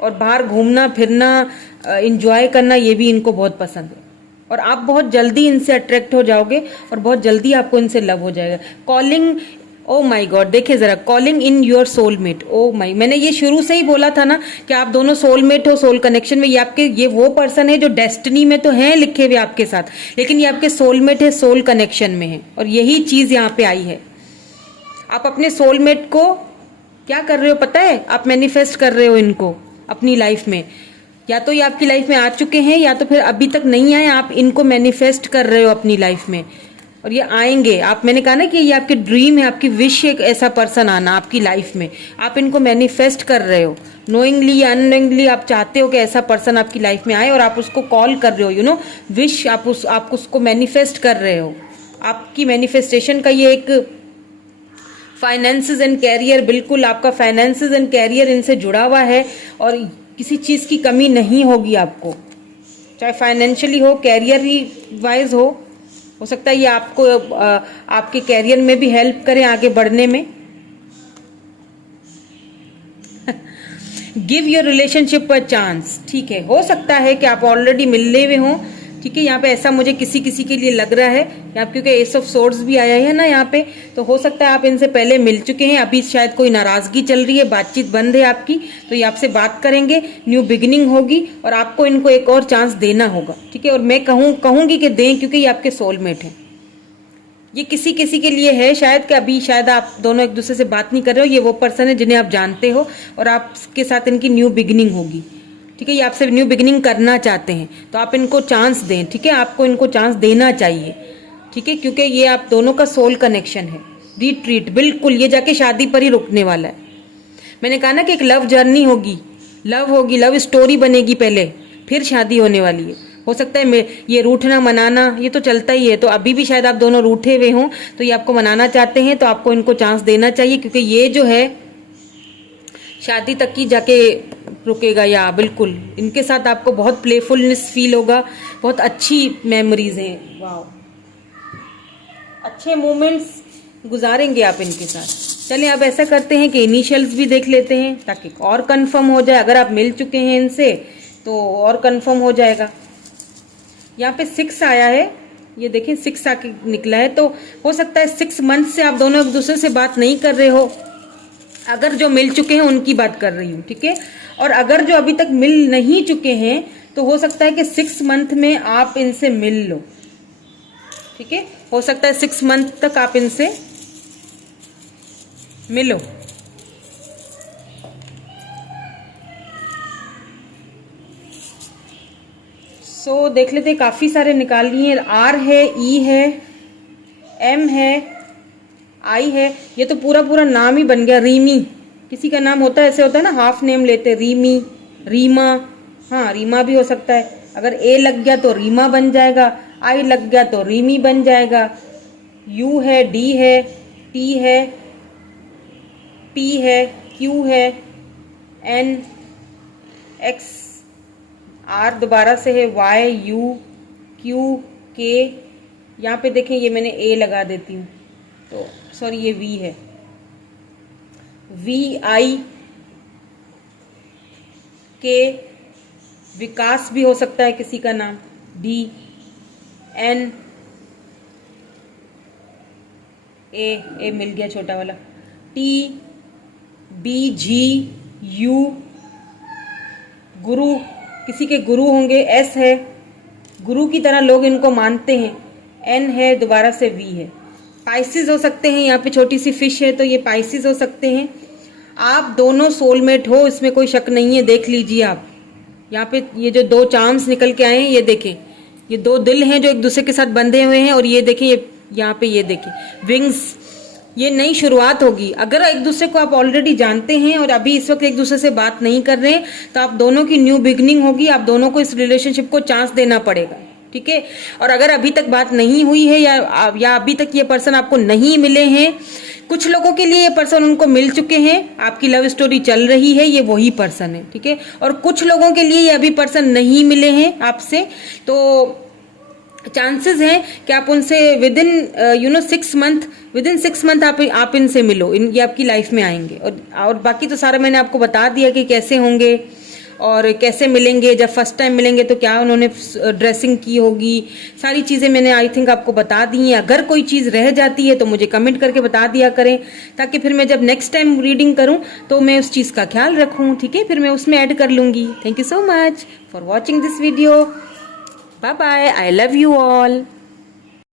और बाहर घूमना फिरना, इंजॉय करना, ये भी इनको बहुत पसंद है। और आप बहुत जल्दी इनसे अट्रैक्ट हो जाओगे और बहुत जल्दी आपको इनसे लव हो जाएगा। कॉलिंग, ओ माई गॉड, देखिए जरा, कॉलिंग इन योर सोलमेट। ओ माई, मैंने ये शुरू से ही बोला था ना कि आप दोनों सोलमेट हो, सोल कनेक्शन में। ये वो पर्सन है जो डेस्टिनी में तो है लिखे हुए आपके साथ, लेकिन ये आपके सोलमेट है, सोल कनेक्शन में है। और यही चीज यहाँ पे आई है। आप अपने सोलमेट को क्या कर रहे हो पता है? आप मैनिफेस्ट कर रहे हो इनको अपनी लाइफ में। या तो ये आपकी लाइफ में आ चुके हैं, या तो फिर अभी तक नहीं आए, आप इनको मैनिफेस्ट कर रहे हो अपनी लाइफ में, और ये आएंगे। आप, मैंने कहा ना कि ये आपकी ड्रीम है, आपकी विश है, एक ऐसा पर्सन आना आपकी लाइफ में। आप इनको मैनिफेस्ट कर रहे हो, नोइंगली या अननोइंगली आप चाहते हो कि ऐसा पर्सन आपकी लाइफ में आए, और आप उसको कॉल कर रहे हो, विश, आप उसको मैनिफेस्ट कर रहे हो। आपकी मैनिफेस्टेशन का ये एक फाइनेंसेस एंड कैरियर, बिल्कुल आपका फाइनेंसेस एंड कैरियर इनसे जुड़ा हुआ है, और किसी चीज़ की कमी नहीं होगी आपको, चाहे फाइनेंशियली हो, कैरियर ही वाइज हो सकता है ये आपको आपके कैरियर में भी हेल्प करें आगे बढ़ने में। Give your relationship a chance, ठीक है। हो सकता है कि आप ऑलरेडी मिलने हुए हों, ठीक है। यहाँ पे ऐसा मुझे किसी किसी के लिए लग रहा है यहाँ, क्योंकि एस ऑफ सोर्ड्स भी आया है ना यहाँ पे, तो हो सकता है आप इनसे पहले मिल चुके हैं। अभी शायद कोई नाराजगी चल रही है, बातचीत बंद है आपकी, तो ये आपसे बात करेंगे, न्यू बिगिनिंग होगी, और आपको इनको एक और चांस देना होगा, ठीक है। और मैं कहूंगी कि दें, क्योंकि ये आपके सोलमेट हैं। ये किसी किसी के लिए है शायद कि अभी शायद आप दोनों एक दूसरे से बात नहीं कर रहे हो, ये वो पर्सन है जिन्हें आप जानते हो, और आपके साथ इनकी न्यू बिगिनिंग होगी, ठीक है। ये आपसे न्यू बिगिनिंग करना चाहते हैं, तो आप इनको चांस दें, ठीक है। आपको इनको चांस देना चाहिए, ठीक है, क्योंकि ये आप दोनों का सोल कनेक्शन है। रिट्रीट, बिल्कुल ये जाके शादी पर ही रुकने वाला है। मैंने कहा ना कि एक लव जर्नी होगी, लव स्टोरी बनेगी पहले, फिर शादी होने वाली है। हो सकता है ये रूठना मनाना ये तो चलता ही है, तो अभी भी शायद आप दोनों रूठे हुए हों, तो ये आपको मनाना चाहते हैं, तो आपको इनको चांस देना चाहिए, क्योंकि ये जो है शादी तक की जाके रुकेगा। या बिल्कुल इनके साथ आपको बहुत प्लेफुलनेस फील होगा, बहुत अच्छी मेमोरीज हैं, वाह, अच्छे मोमेंट्स गुजारेंगे आप इनके साथ। चलिए अब ऐसा करते हैं कि इनिशियल्स भी देख लेते हैं ताकि और कंफर्म हो जाए। अगर आप मिल चुके हैं इनसे तो और कंफर्म हो जाएगा। यहाँ पे 6 आया है, ये देखें 6 आके निकला है, तो हो सकता है 6 मंथ से आप दोनों एक दूसरे से बात नहीं कर रहे हो। अगर जो मिल चुके हैं उनकी बात कर रही हूँ, ठीक है। और अगर जो अभी तक मिल नहीं चुके हैं तो हो सकता है कि 6 मंथ में आप इनसे मिल लो, ठीक है। हो सकता है 6 मंथ तक आप इनसे मिलो। सो देख लेते, काफी सारे निकाल लिए। आर है, ई है, एम है, आई है, ये तो पूरा पूरा नाम ही बन गया। रीमी किसी का नाम होता है, ऐसे होता है ना, हाफ नेम लेते, रीमी, रीमा, हाँ रीमा भी हो सकता है। अगर ए लग गया तो रीमा बन जाएगा, आई लग गया तो रीमी बन जाएगा। यू है, डी है, टी है, पी है, क्यू है, एन, एक्स, आर दोबारा से है, वाई, यू, क्यू, के। यहाँ पे देखें ये मैंने ए लगा देती हूँ, तो सॉरी ये वी है, वी, आई, के, विकास भी हो सकता है किसी का नाम, डी, एन, ए मिल गया छोटा वाला, टी, बी, जी, यू, गुरु किसी के गुरु होंगे, एस है, गुरु की तरह लोग इनको मानते हैं, एन है, दोबारा से वी है। पाइसिस हो सकते हैं, यहाँ पे छोटी सी फिश है तो ये पाइसिस हो सकते हैं। आप दोनों सोलमेट हो, इसमें कोई शक नहीं है। देख लीजिए आप, यहाँ पे ये जो 2 चार्म्स निकल के आए हैं, ये देखें, ये 2 दिल हैं जो एक दूसरे के साथ बंधे हुए हैं। और ये देखें, ये यहाँ पे ये देखें विंग्स, ये नई शुरुआत होगी। अगर एक दूसरे को आप ऑलरेडी जानते हैं और अभी इस वक्त एक दूसरे से बात नहीं कर रहे हैं, तो आप दोनों की न्यू बिगनिंग होगी। आप दोनों को इस रिलेशनशिप को चांस देना पड़ेगा, ठीक है। और अगर अभी तक बात नहीं हुई है या अभी तक ये पर्सन आपको नहीं मिले हैं, कुछ लोगों के लिए ये पर्सन उनको मिल चुके हैं, आपकी लव स्टोरी चल रही है, ये वही पर्सन है, ठीक है। और कुछ लोगों के लिए ये अभी पर्सन नहीं मिले हैं आपसे, तो चांसेस हैं कि आप उनसे विद इन 6 मंथ आप इनसे मिलो, ये आपकी लाइफ में आएंगे। और बाकी तो सारा मैंने आपको बता दिया कि कैसे होंगे और कैसे मिलेंगे। जब फर्स्ट टाइम मिलेंगे तो क्या उन्होंने ड्रेसिंग की होगी, सारी चीज़ें मैंने आई थिंक आपको बता दी हैं। अगर कोई चीज़ रह जाती है तो मुझे कमेंट करके बता दिया करें, ताकि फिर मैं जब नेक्स्ट टाइम रीडिंग करूं तो मैं उस चीज़ का ख्याल रखूं, ठीक है। फिर मैं उसमें ऐड कर लूँगी। Thank you so much for watching this video. Bye bye, I love you all.